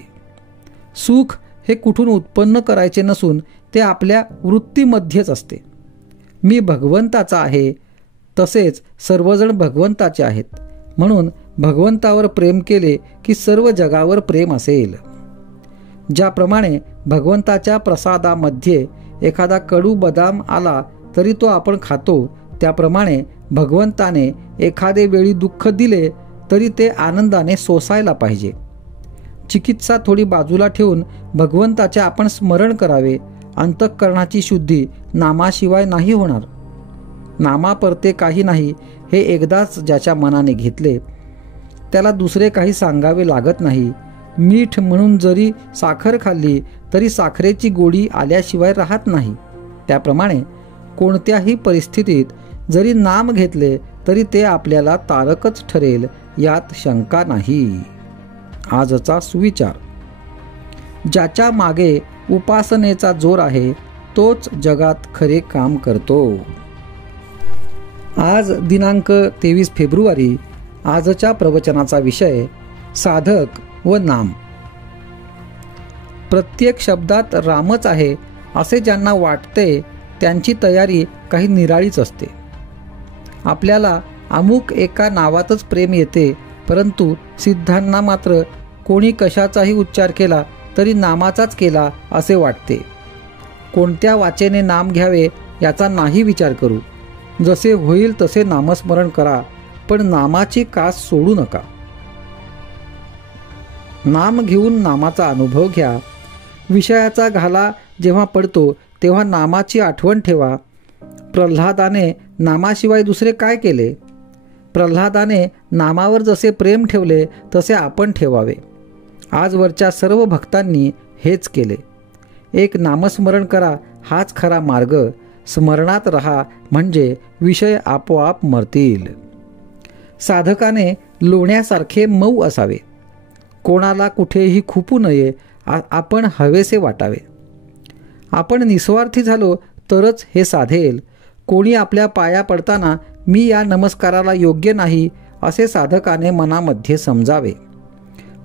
सुख हे कुठून उत्पन्न करायचे नसून ते आपल्या वृत्तीमध्येच असते. मी भगवंताचा आहे, तसेच सर्वजण भगवंताचे आहेत, म्हणून भगवंतावर प्रेम केले की सर्व जगावर प्रेम असेल. ज्याप्रमाणे भगवंताच्या प्रसादामध्ये एखादा कडू बदाम आला तरी तो आपण खातो, त्याप्रमाणे भगवंताने एखादे वेळी दुःख दिले तरी ते आनंदाने सोसायला पाहिजे. चिकित्सा थोडी बाजूला ठेवून भगवंताचे आपण स्मरण करावे. अंतःकरणाची शुद्धी नामाशिवाय नाही होणार. नामापरते काही नाही हे एकदाच ज्याच्या मनाने घेतले त्याला दुसरे काही सांगावे लागत नाही. मीठ म्हणून जरी साखर खाल्ली तरी साखरेची गोडी आल्याशिवाय राहत नाही. त्याप्रमाणे कोणत्याही परिस्थितीत जरी नाम घेतले तरी ते आपल्याला तारकच ठरेल, यात शंका नाही. आजचा सुविचार: ज्याच्या मागे उपासनेचा जोर आहे तोच जगात खरे काम करतो. आज दिनांक 23 फेब्रुवारी. आजच्या प्रवचनाचा विषय: साधक व नाम. प्रत्येक शब्दात रामच आहे असे ज्यांना वाटते त्यांची तयारी काही निराळीच असते. आपल्याला अमुक एका नावातच प्रेम येते, परंतु सिद्धांना मात्र कोणी कशाचाही उच्चार केला तरी नामाचाच केला असे वाटते. कोणत्या वाचेने नाम घ्यावे याचा नाही विचार करू. जसे होईल तसे नामस्मरण करा, पण नामाची कास सोडू नका. नाम घेऊन नामाचा अनुभव घ्या. विषयाचा घाला जेव्हा पडतो तेव्हा नामाची आठवण ठेवा. प्रल्हादाने नामाशिवाय दुसरे काय केले? प्रल्हादाने नामावर जसे प्रेम ठेवले तसे आपण ठेवावे. आजवरच्या सर्व भक्तांनी हेच केले. एक नामस्मरण करा, हाच खरा मार्ग. स्मरणात रहा म्हणजे विषय आपोआप मरतील. साधकाने लोण्यासारखे मऊ असावे. कोणाला कुठेही खुपू नये, आपण हवेसे वाटावे. आपण निस्वार्थी झालो तरच हे साधेल. कोणी आपल्या पाया पडताना मी या नमस्काराला योग्य नाही असे साधकाने मनामध्ये समजावे.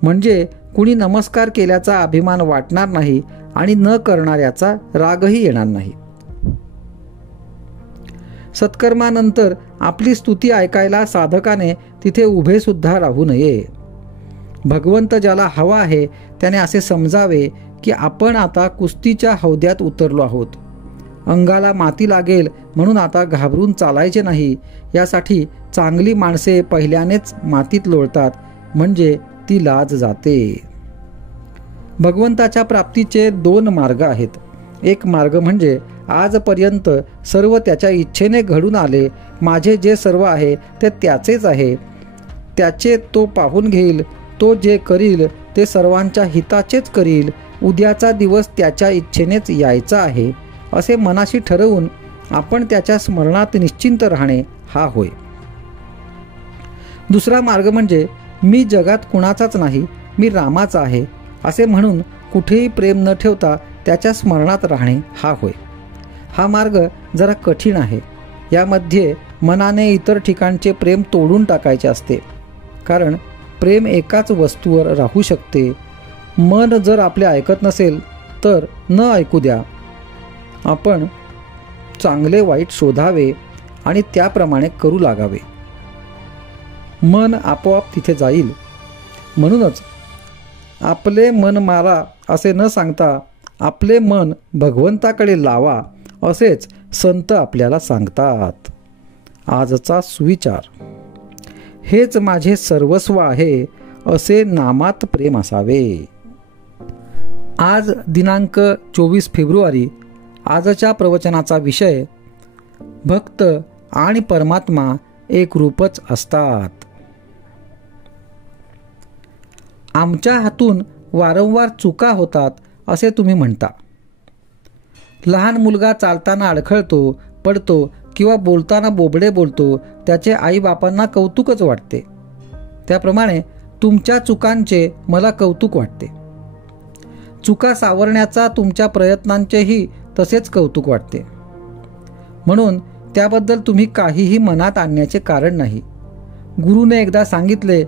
म्हणजे कुणी नमस्कार केल्याचा अभिमान वाटणार नाही आणि न करणाऱ्याचा रागही येणार नाही. सत्कर्मानंतर आपली स्तुती ऐकायला साधकाने तिथे उभे सुद्धा राहू नये. भगवंत ज्याला हवा आहे त्याने असे समजावे की आपण आता कुस्तीच्या हौद्यात उतरलो आहोत. अंगाला माती लागेल म्हणून आता घाबरून चालायचे नाही. यासाठी चांगली माणसे पहिल्यानेच मातीत लोळतात, म्हणजे ती लाज जाते. भगवंताच्या प्राप्तीचे 2 मार्ग आहेत. एक मार्ग म्हणजे आजपर्यंत सर्व त्याच्या इच्छेने घडून आले, माझे जे सर्व आहे ते त्याचेच आहे, त्याचे तो पाहून घेईल, तो जे करील ते सर्वांच्या हिताचेच करील, उद्याचा दिवस त्याच्या इच्छेनेच यायचा आहे असे मनाशी ठरवून आपण त्याच्या स्मरणात निश्चिंत राहणे हा होय. दुसरा मार्ग म्हणजे मी जगात कुणाचाच नाही, मी रामाचा आहे असे म्हणून कुठेही प्रेम न ठेवता त्याच्या स्मरणात राहणे हा होय. हा मार्ग जरा कठीण आहे. यामध्ये मनाने इतर ठिकाणचे प्रेम तोडून टाकायचे असते, कारण प्रेम एकाच वस्तूवर राहू शकते. मन जर आपले ऐकत नसेल तर न ऐकू द्या. आपण चांगले वाईट शोधावे आणि त्याप्रमाणे करू लागावे. मन आपोआप तिथे जाईल. म्हणूनच आपले मन मारा असे न सांगता आपले मन भगवंताकडे लावा असेच संत आपल्याला सांगतात. आजचा सुविचार, हेच माझे सर्वस्व आहे असे नामात प्रेम असावे. आज दिनांक 24 फेब्रुवारी. आजच्या प्रवचनाचा विषय, भक्त आणि परमात्मा एक रूपच असतात. आमच्या हातून वारंवार चुका होतात असे तुम्ही म्हणता. लहान मुलगा चालताना अडखळतो, पडतो किंवा बोलताना बोबडे बोलतो, त्याचे आईबापांना कौतुकच वाटते. त्याप्रमाणे तुमच्या चुकांचे मला कौतुक वाटते. चुका सावरण्याचा तुमच्या प्रयत्नांचेही तसेच कौतुक वाटते. म्हणून त्याबद्दल तुम्ही काहीही मनात आणण्याचे कारण नाही. गुरुने एकदा सांगितले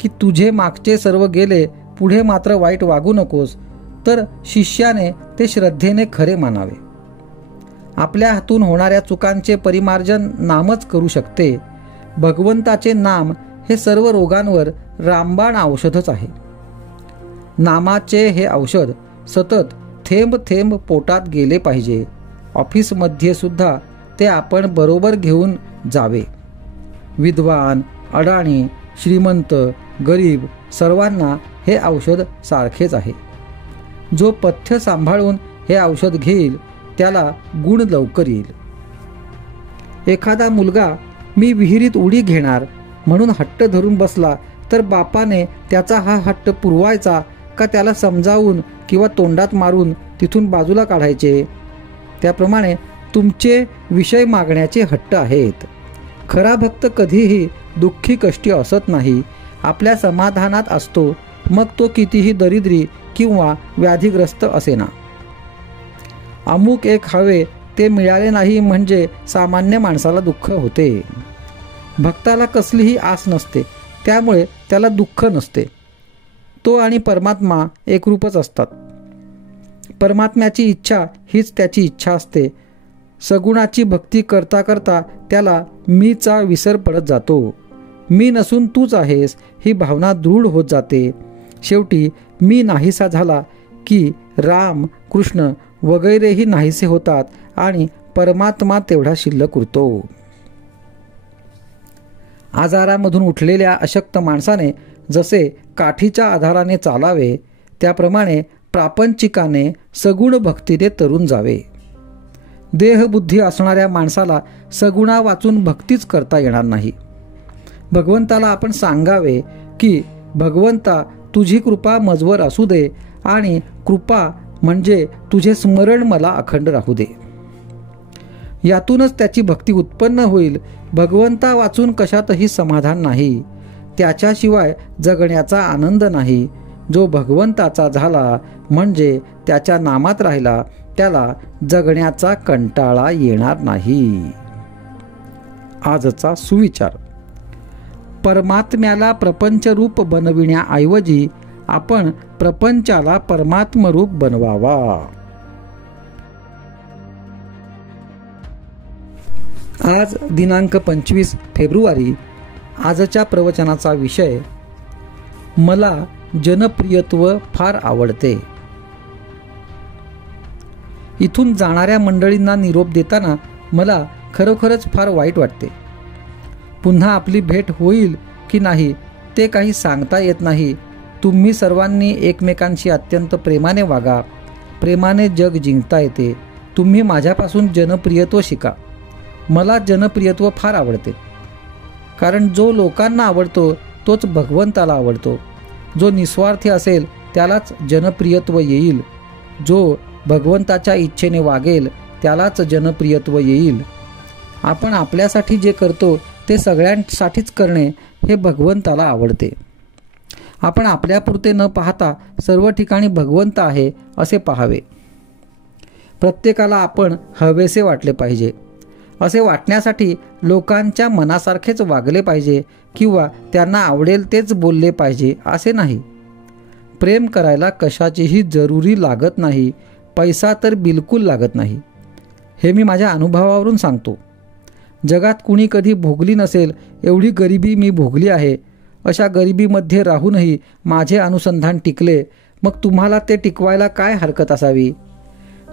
की तुझे मागचे सर्व गेले, पुढे मात्र वाईट वागू नकोस, तर शिष्याने ते श्रद्धेने खरे मानावे. आपल्या हातून होणाऱ्या चुकांचे परिमार्जन नामच करू शकते. भगवंताचे नाम हे सर्व रोगांवर रामबाण औषधच आहे. नामाचे हे औषध सतत थेंब थेंब पोटात गेले पाहिजे. ऑफिसमध्ये सुद्धा ते आपण बरोबर घेऊन जावे. विद्वान, अडाणी, श्रीमंत, गरीब सर्वांना हे औषध सारखेच आहे. जो पथ्य सांभाळून हे औषध घेईल त्याला गुण लवकर येईल. एखादा मुलगा मी विहिरीत उडी घेणार म्हणून हट्ट धरून बसला तर बापाने त्याचा हा हट्ट पुरवायचा का त्याला समजावून किंवा तोंडात मारून तिथून बाजूला काढायचे? त्याप्रमाणे तुमचे विषय मागण्याचे हट्ट आहेत. खरा भक्त कधीही दुःखी कष्टी असत नाही, आपल्या समाधानात असतो, मग तो कितीही दरिद्री किंवा व्याधिग्रस्त असेना. अमुक एक हवे ते मिळाले नाही म्हणजे सामान्य माणसाला दुःख होते. भक्ताला कसलीही आस नसते, त्यामुळे त्याला दुःख नसते. तो आणि परमात्मा एकरूपच असतात. परमात्म्याची इच्छा हीच त्याची इच्छा असते. सगुणाची भक्ती करता करता त्याला मीचा विसर पडत जातो. मी नसून तूच आहेस ही भावना दृढ होत जाते. शेवटी मी नाहीसा झाला की राम, कृष्ण वगैरेही नाहीसे होतात आणि परमात्मा तेवढा शिल्लक उरतो. आजारामधून उठलेल्या अशक्त माणसाने जसे काठीच्या आधाराने चालावे, त्याप्रमाणे प्रापंचिकाने सगुण भक्तीने तरून जावे. देहबुद्धी असणाऱ्या माणसाला सगुणा वाचून भक्तीच करता येणार नाही. भगवंताला आपण सांगावे की भगवंता तुझी कृपा मजवर असू दे आणि कृपा म्हणजे तुझे स्मरण मला अखंड राहू दे. यातूनच त्याची भक्ती उत्पन्न होईल. भगवंता वाचून कशातही समाधान नाही, त्याच्याशिवाय जगण्याचा आनंद नाही. जो भगवंताचा झाला म्हणजे त्याच्या नामात राहिला, त्याला जगण्याचा कंटाळा येणार नाही. आजचा सुविचार: परमात्म्याला प्रपंचरूप बनविण्याऐवजी आपण प्रपंचाला परमात्मरूप बनवावा. आज दिनांक 25 फेब्रुवारी. आजच्या प्रवचनाचा विषय: मला जनप्रियत्व फार आवडते. इथून जाणाऱ्या मंडळींना निरोप देताना मला खरोखरच फार वाईट वाटते. पुन्हा आपली भेट होईल की नाही ते काही सांगता येत नाही. तुम्ही सर्वांनी एकमेकांशी अत्यंत प्रेमाने वागा. प्रेमाने जग जिंकता येते. तुम्ही माझ्यापासून जनप्रियत्व शिका. मला जनप्रियत्व फार आवडते, कारण जो लोकांना आवडतो तोच भगवंताला आवडतो. जो निस्वार्थी असेल त्यालाच जनप्रियत्व येईल. जो भगवंताच्या इच्छेने वागेल त्यालाच जनप्रियत्व येईल. आपण आपल्यासाठी जे करतो ते सगळ्यांसाठीच करणे हे भगवंताला आवडते. आपण आपल्यापुरते न पाहता सर्व ठिकाणी भगवंत आहे असे पाहावे. प्रत्येकाला आपण हवेसे वाटले पाहिजे. असे वाटण्यासाठी लोकांच्या मनासारखेच वागले पाहिजे किंवा त्यांना आवडेल तेच बोलले पाहिजे असे नाही. प्रेम करायला कशाचीही जरुरी लागत नाही. पैसा तर बिलकुल लागत नाही. हे मी माझ्या अनुभवावरून सांगतो. जगात कुणी कधी भोगली नसेल एवढी गरिबी मी भोगली आहे. अशा गरिबीमध्ये राहूनही माझे अनुसंधान टिकले. मग तुम्हाला ते टिकवायला काय हरकत असावी?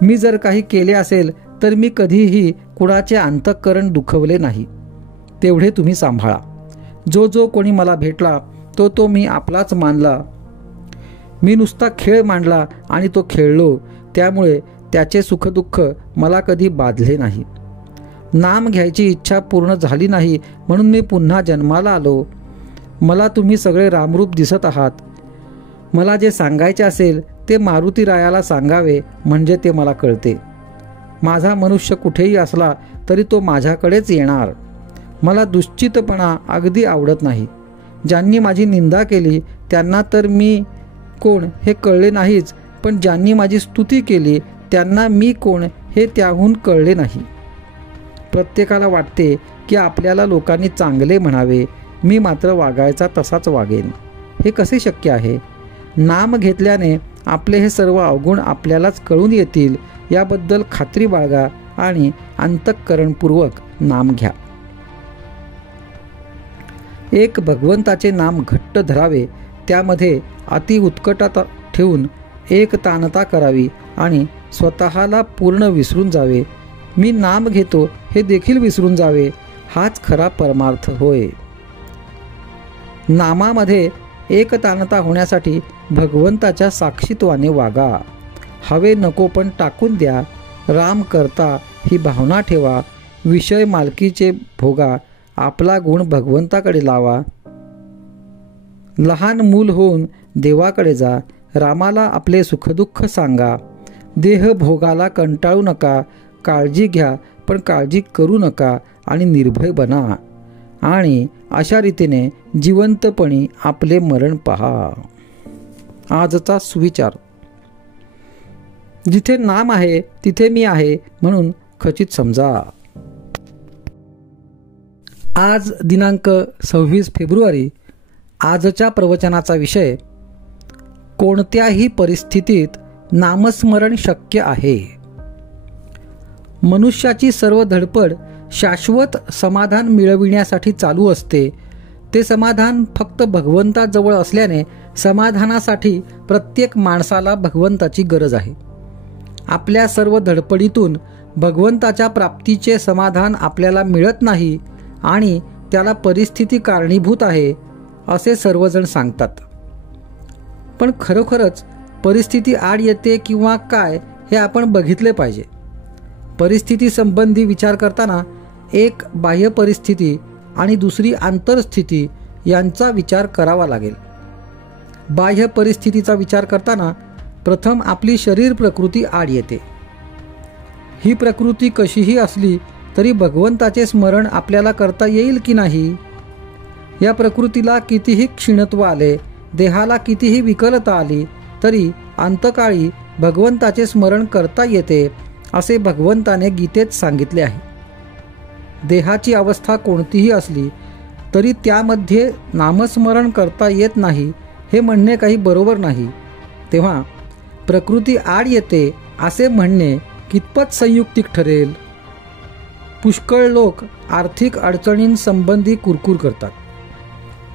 मी जर काही केले असेल तर मी कधीही कुणाचे अंतःकरण दुखवले नाही. तेवढे तुम्ही सांभाळा. जो कोणी मला भेटला तो मी आपलाच मानला. मी नुसता खेळ मांडला आणि तो खेळलो. त्यामुळे त्याचे सुखदुःख मला कधी बाधले नाही. नाम घ्यायची इच्छा पूर्ण झाली नाही म्हणून मी पुन्हा जन्माला आलो. मला तुम्ही सगळे रामरूप दिसत आहात. मला जे सांगायचे असेल ते मारुतीरायाला सांगावे म्हणजे ते मला कळते. माझा मनुष्य कुठेही असला तरी तो माझ्याकडेच येणार. मला दुश्चितपणा अगदी आवडत नाही. ज्यांनी माझी निंदा केली त्यांना तर मी कोण हे कळले नाहीच, पण ज्यांनी माझी स्तुती केली त्यांना मी कोण हे त्याहून कळले नाही. प्रत्येकाला वाटते की आपल्याला लोकांनी चांगले म्हणावे. मी मात्र वागायचा तसाच वागेन. हे कसे शक्य आहे? नाम घेतल्याने आपले हे सर्व अवगुण आपल्यालाच कळून येतील याबद्दल खात्री बाळगा आणि अंतःकरणपूर्वक नाम घ्या. एक भगवंताचे नाम घट्ट धरावे. त्यामध्ये अति उत्कटता ठेवून एकतानता करावी आणि स्वतःला पूर्ण विसरून जावे. मी नाम घेतो हे देखील विसरून जावे. हाच खरा परमार्थ होय. नामामध्ये एकतानता होण्यासाठी भगवंताच्या साक्षीत्वाने वागा. हवे नको पण टाकून द्या. राम करता ही भावना ठेवा. विषय मालकीचे भोगा. आपला गुण भगवंताकडे लावा. लहान मूल होऊन देवाकडे जा. रामाला आपले सुखदुःख सांगा. देह भोगाला कंटाळू नका. काळजी घ्या पण काळजी करू नका आणि निर्भय बना. आणि अशा रीतीने जिवंतपणी आपले मरण पहा. आजचा सुविचार: जिथे नाम आहे तिथे मी आहे म्हणून खचित समजा. आज दिनांक 26 फेब्रुवारी. आजच्या प्रवचनाचा विषय: कोणत्याही परिस्थितीत नामस्मरण शक्य आहे. मनुष्याची सर्व धडपड शाश्वत समाधान मिळविण्यासाठी चालू असते. ते समाधान फक्त भगवंताजवळ असल्याने समाधानासाठी प्रत्येक माणसाला भगवंताची गरज आहे. आपल्या सर्व धडपडीतून भगवंताच्या प्राप्तीचे समाधान आपल्याला मिळत नाही आणि त्याला परिस्थिती कारणीभूत आहे असे सर्वजण सांगतात. पण खरोखरच परिस्थिती आड येते किंवा काय हे आपण बघितले पाहिजे. परिस्थिती संबंधी विचार करताना एक बाह्य परिस्थिती आणि दुसरी आंतरस्थिती यांचा विचार करावा लागेल. बाह्य परिस्थितीचा विचार करताना प्रथम आपली शरीर प्रकृती आड येते. ही प्रकृती कशीही असली तरी भगवंताचे स्मरण आपल्याला करता येईल की नाही? या प्रकृतीला कितीही क्षीणत्व आले, देहाला कितीही विकलता आली, तरी अंतकाळी भगवंताचे स्मरण करता येते असे भगवंताने गीतेत सांगितले आहे. देहाची अवस्था कोणतीही असली तरी त्यामध्ये नामस्मरण करता येत नाही हे म्हणणे काही बरोबर नाही. तेव्हा प्रकृती आड येते असे म्हणणे कितपत संयुक्तिक ठरेल? पुष्कळ लोक आर्थिक अडचणींसंबंधी कुरकुर करतात.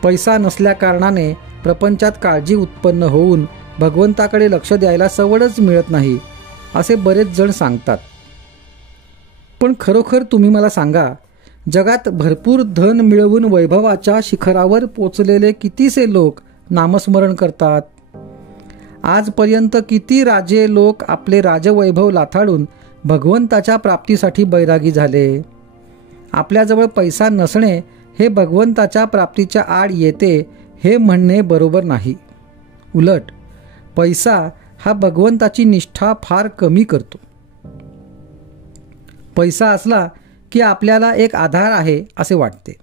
पैसा नसल्याकारणाने प्रपंचात काळजी उत्पन्न होऊन भगवंताकडे लक्ष द्यायला सवडच मिळत नाही असे बरेच जण सांगतात. पण खरोखर तुम्ही मला सांगा, जगात भरपूर धन मिळवून वैभवाच्या शिखरावर पोचलेले कितीसे लोक नामस्मरण करतात? आजपर्यंत किती राजे लोक आपले राजवैभव लाथाडून भगवंताच्या प्राप्तीसाठी बैरागी झाले. आपल्याजवळ पैसा नसणे हे भगवंताच्या प्राप्तीच्या आड येते हे म्हणणे बरोबर नाही. उलट पैसा हा भगवंताची निष्ठा फार कमी करतो. पैसा असला की आपल्याला एक आधार आहे असे वाटते.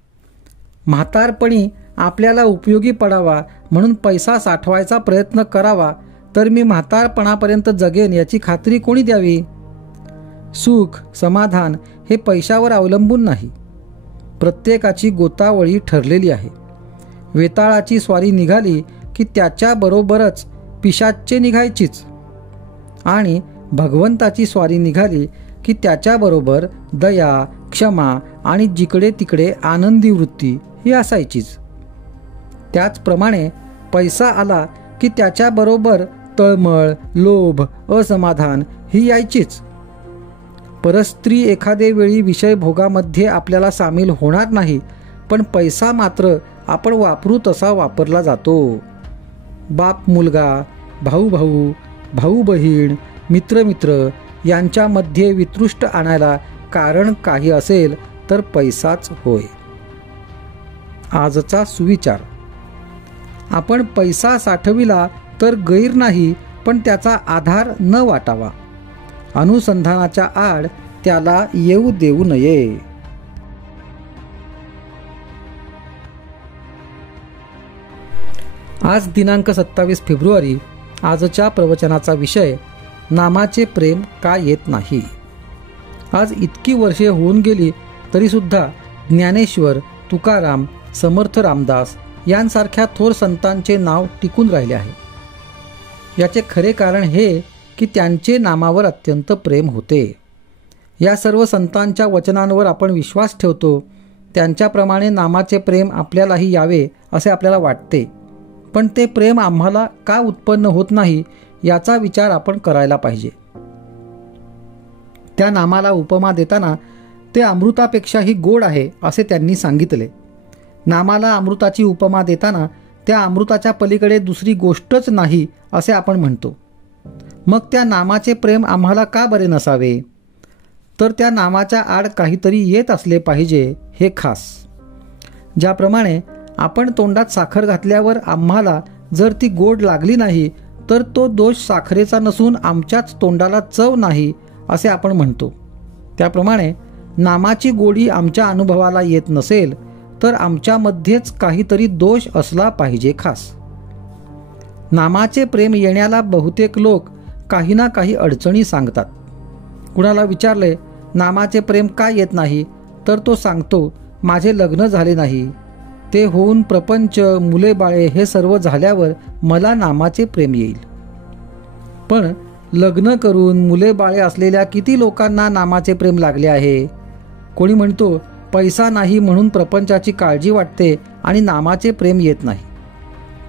म्हातारपणी आपल्याला उपयोगी पडावा म्हणून पैसा साठवायचा प्रयत्न करावा, तर मी म्हातारपणापर्यंत जगेन याची खात्री कोणी द्यावी? सुख समाधान हे पैशावर अवलंबून नाही. प्रत्येकाची गोतावळी ठरलेली आहे. वेताळाची स्वारी निघाली की त्याच्याबरोबरच पिशाच्चे निघायचीच, आणि भगवंताची स्वारी निघाली की त्याच्याबरोबर दया, क्षमा आणि जिकडे तिकडे आनंदी वृत्ती ही असायचीच. त्याचप्रमाणे पैसा आला की त्याच्याबरोबर तळमळ, लोभ, असमाधान ही यायचीच. परस्त्री एखादे वेळी विषय भोगामध्ये आपल्याला सामील होणार नाही, पण पैसा मात्र आपण वापरू तसा वापरला जातो. बाप मुलगा, भाऊ भाऊ, भाऊ बहीण, मित्र मित्र यांच्यामध्ये वितृष्ट आणायला कारण काही असेल तर पैसाच होय. आजचा सुविचार: आपण पैसा साठविला तर गैर नाही, पण त्याचा आधार न वाटावा. अनुसंधानाच्या आड त्याला येऊ देऊ नये. आज दिनांक 27 फेब्रुवारी. आजच्या प्रवचनाचा विषय: नामाचे प्रेम का येत नाही. आज इतकी वर्षे होऊन गेली तरीसुद्धा ज्ञानेश्वर, तुकाराम, समर्थ रामदास यांसारख्या थोर संतांचे नाव टिकून राहिले आहे. याचे खरे कारण हे की त्यांचे नामावर अत्यंत प्रेम होते. या सर्व संतांच्या वचनांवर आपण विश्वास ठेवतो. त्यांच्याप्रमाणे नामाचे प्रेम आपल्यालाही यावे असे आपल्याला वाटते, पण ते प्रेम आम्हाला का उत्पन्न होत नाही याचा विचार आपण करायला पाहिजे. त्या नामाला उपमा देताना ते अमृतापेक्षाही गोड आहे असे त्यांनी सांगितले. नामाला अमृताची उपमा देताना त्या अमृताच्या पलीकडे दुसरी गोष्टच नाही असे आपण म्हणतो. मग त्या नामाचे प्रेम आम्हाला का बरे नसावे? तर त्या नामाच्या आड काहीतरी येत असले पाहिजे हे खास. ज्याप्रमाणे आपण तोंडात साखर घातल्यावर आम्हाला जर ती गोड लागली नाही तर तो दोष साखरेचा नसून आमच्याच तोंडाला चव नाही असे आपण म्हणतो. त्याप्रमाणे नामाची गोडी आमच्या अनुभवाला येत नसेल तर आमच्यामध्येच काहीतरी दोष असला पाहिजे खास. नामाचे प्रेम येण्याला बहुतेक लोक काही ना काही अडचणी सांगतात. कुणाला विचारले नामाचे प्रेम का येत नाही, तर तो सांगतो माझे लग्न झाले नाही, ते होऊन प्रपंच, मुले बाळे हे सर्व झाल्यावर मला नामाचे प्रेम येईल. पण लग्न करून मुले बाळे असलेल्या किती लोकांना नामाचे प्रेम लागले आहे. कोणी म्हणतो पैसा नाही म्हणून प्रपंचाची काळजी वाटते आणि नामाचे प्रेम येत नाही.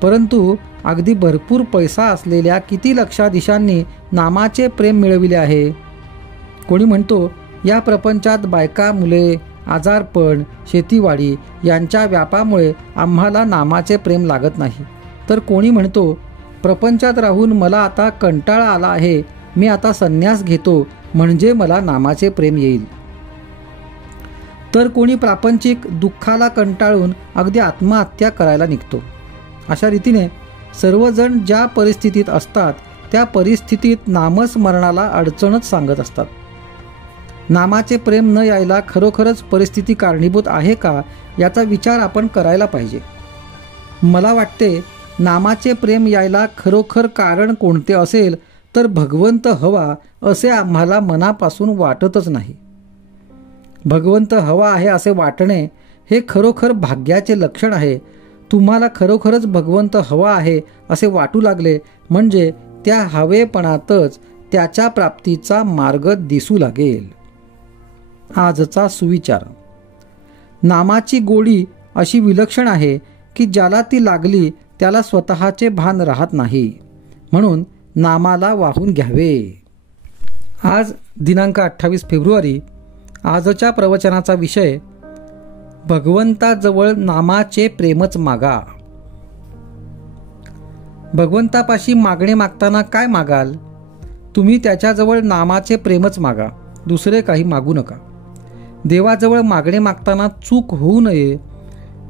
परंतु अगदी भरपूर पैसा असलेल्या किती लक्षाधीशांनी नामाचे प्रेम मिळविले आहे. कोणी म्हणतो या प्रपंचात बायका, मुले, आजारपण, शेतीवाडी यांच्या व्यापामुळे आम्हाला नामाचे प्रेम लागत नाही. तर कोणी म्हणतो प्रपंचात राहून मला आता कंटाळा आला आहे, मी आता संन्यास घेतो म्हणजे मला नामाचे प्रेम येईल. तर कोणी प्रापंचिक दुःखाला कंटाळून अगदी आत्महत्या करायला निघतो. अशा रीतीने सर्वजण ज्या परिस्थितीत असतात त्या परिस्थितीत नामस्मरणाला अडचणच सांगत असतात. नामाचे प्रेम न यायला खरोखरच परिस्थिती कारणीभूत आहे का, याचा विचार आपण करायला पाहिजे. मला वाटते नामाचे प्रेम यायला खरोखर कारण कोणते असेल तर भगवंत हवा असे आम्हाला मनापासून वाटतच नाही. भगवंत हवा आहे असे वाटणे हे खरोखर भाग्याचे लक्षण आहे. तुम्हाला खरोखरच भगवंत हवा आहे असे वाटू लागले म्हणजे त्या हवेपणातच त्याच्या प्राप्तीचा मार्ग दिसू लागेल. आजचा सुविचार. नामाची गोडी अशी विलक्षण आहे की ज्याला ती लागली त्याला स्वतःचे भान राहत नाही, म्हणून नामाला वाहून घ्यावे. आज दिनांक 28 फेब्रुवारी. आजच्या प्रवचनाचा विषय भगवंताजवळ नामाचे प्रेमच मागा. भगवंतापाशी मागणे मागताना काय मागाल? तुम्ही त्याच्याजवळ नामाचे प्रेमच मागा, दुसरे काही मागू नका. देवाजवळ मागणे मागताना चूक होऊ नये.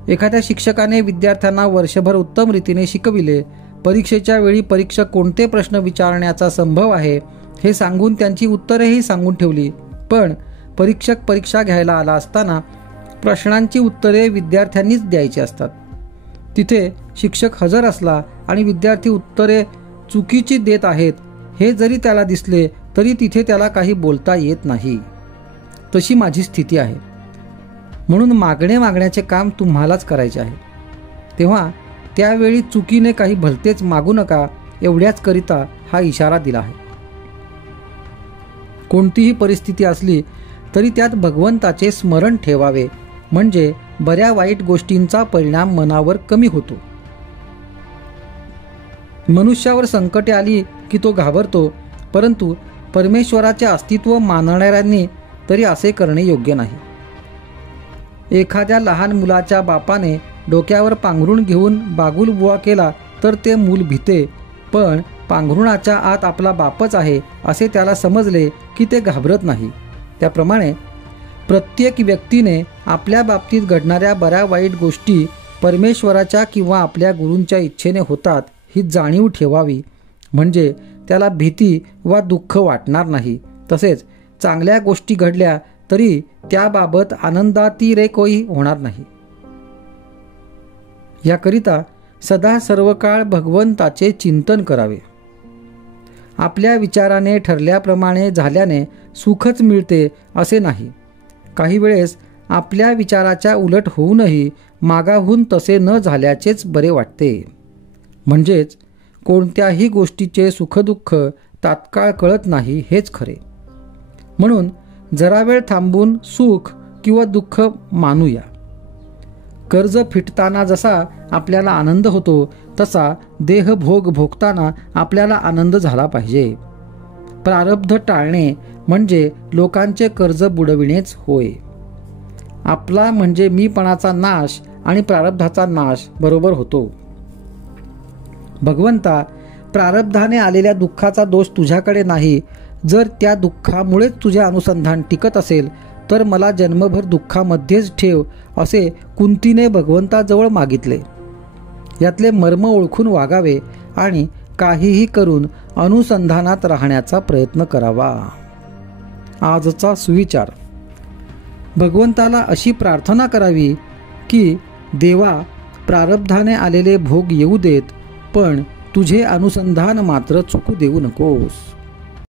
एखाद्या शिक्षकाने विद्यार्थ्यांना वर्षभर उत्तम रीतीने शिकविले. परीक्षेच्या वेळी परीक्षक कोणते प्रश्न विचारण्याचा संभव आहे हे सांगून त्यांची उत्तरेही सांगून ठेवली, पण परीक्षक परीक्षा घ्यायला आला असताना प्रश्नांची उत्तरे विद्यार्थ्यांनीच द्यायची असतात. तिथे शिक्षक हजर असला आणि विद्यार्थी उत्तरे चुकीची देत आहेत हे जरी त्याला दिसले तरी तिथे त्याला काही बोलता येत नाही. तशी माझी स्थिती आहे. म्हणून मागणे मागण्याचे काम तुम्हालाच करायचे आहे. तेव्हा त्यावेळी चुकीने काही भलतेच मागू नका, एवढ्याच करिता हा इशारा दिला आहे. कोणतीही परिस्थिती असली तरी त्यात भगवंताचे स्मरण ठेवावे, म्हणजे बऱ्या वाईट गोष्टींचा परिणाम मनावर कमी होतो. मनुष्यावर संकटे आली की तो घाबरतो, परंतु परमेश्वराचे अस्तित्व मानणाऱ्यांनी तरी असे करणे योग्य नाही. एखाद्या लहान मुलाच्या बापाने डोक्यावर पांघरुण घेऊन बागुलबुवा केला तर ते मूल भीते, पण पांघरुणाच्या आत आपला बापच आहे असे त्याला समजले की ते घाबरत नाही. त्याप्रमाणे प्रत्येक व्यक्तीने आपल्या बाबतीत घडणाऱ्या बऱ्या वाईट गोष्टी परमेश्वराच्या किंवा आपल्या गुरूंच्या इच्छेने होतात ही जाणीव ठेवावी, म्हणजे त्याला भीती वा दुःख वाटणार नाही. तसेच चांगल्या गोष्टी घडल्या तरी त्याबाबत आनंदातिरेकही होणार नाही. याकरिता सदा सर्व काळ भगवंताचे चिंतन करावे. आपल्या विचाराने ठरल्याप्रमाणे झाल्याने सुखच मिळते असे नाही. काही वेळेस आपल्या विचाराच्या उलट होऊनही मागाहून तसे न झाल्याचेच बरे वाटते. म्हणजेच कोणत्याही गोष्टीचे सुखदुःख तात्काळ कळत नाही हेच खरे. म्हणून जरा वेळ थांबून सुख किंवा दुःख मानूया. कर्ज फिटताना जसा आपल्याला आनंद होतो तसा देहभोग भोगताना आपल्याला आनंद झाला पाहिजे. प्रारब्ध टाळणे म्हणजे लोकांचे कर्ज बुडविणेच होय. आपला म्हणजे मीपणाचा नाश आणि प्रारब्धाचा नाश बरोबर होतो. भगवंता, प्रारब्धाने आलेल्या दुःखाचा दोष तुझ्याकडे नाही. जर त्या दुःखामुळेच तुझे अनुसंधान टिकत असेल तर मला जन्मभर दुःखामध्येच ठेव असे कुंतीने भगवंताजवळ मागितले. यातले मर्म ओळखून वागावे आणि काहीही करून अनुसंधानात राहण्याचा प्रयत्न करावा. आजचा सुविचार. भगवंताला अशी प्रार्थना करावी की देवा, प्रारब्धाने आलेले भोग येऊ देत, पण तुझे अनुसंधान मात्र चुकू देऊ नकोस.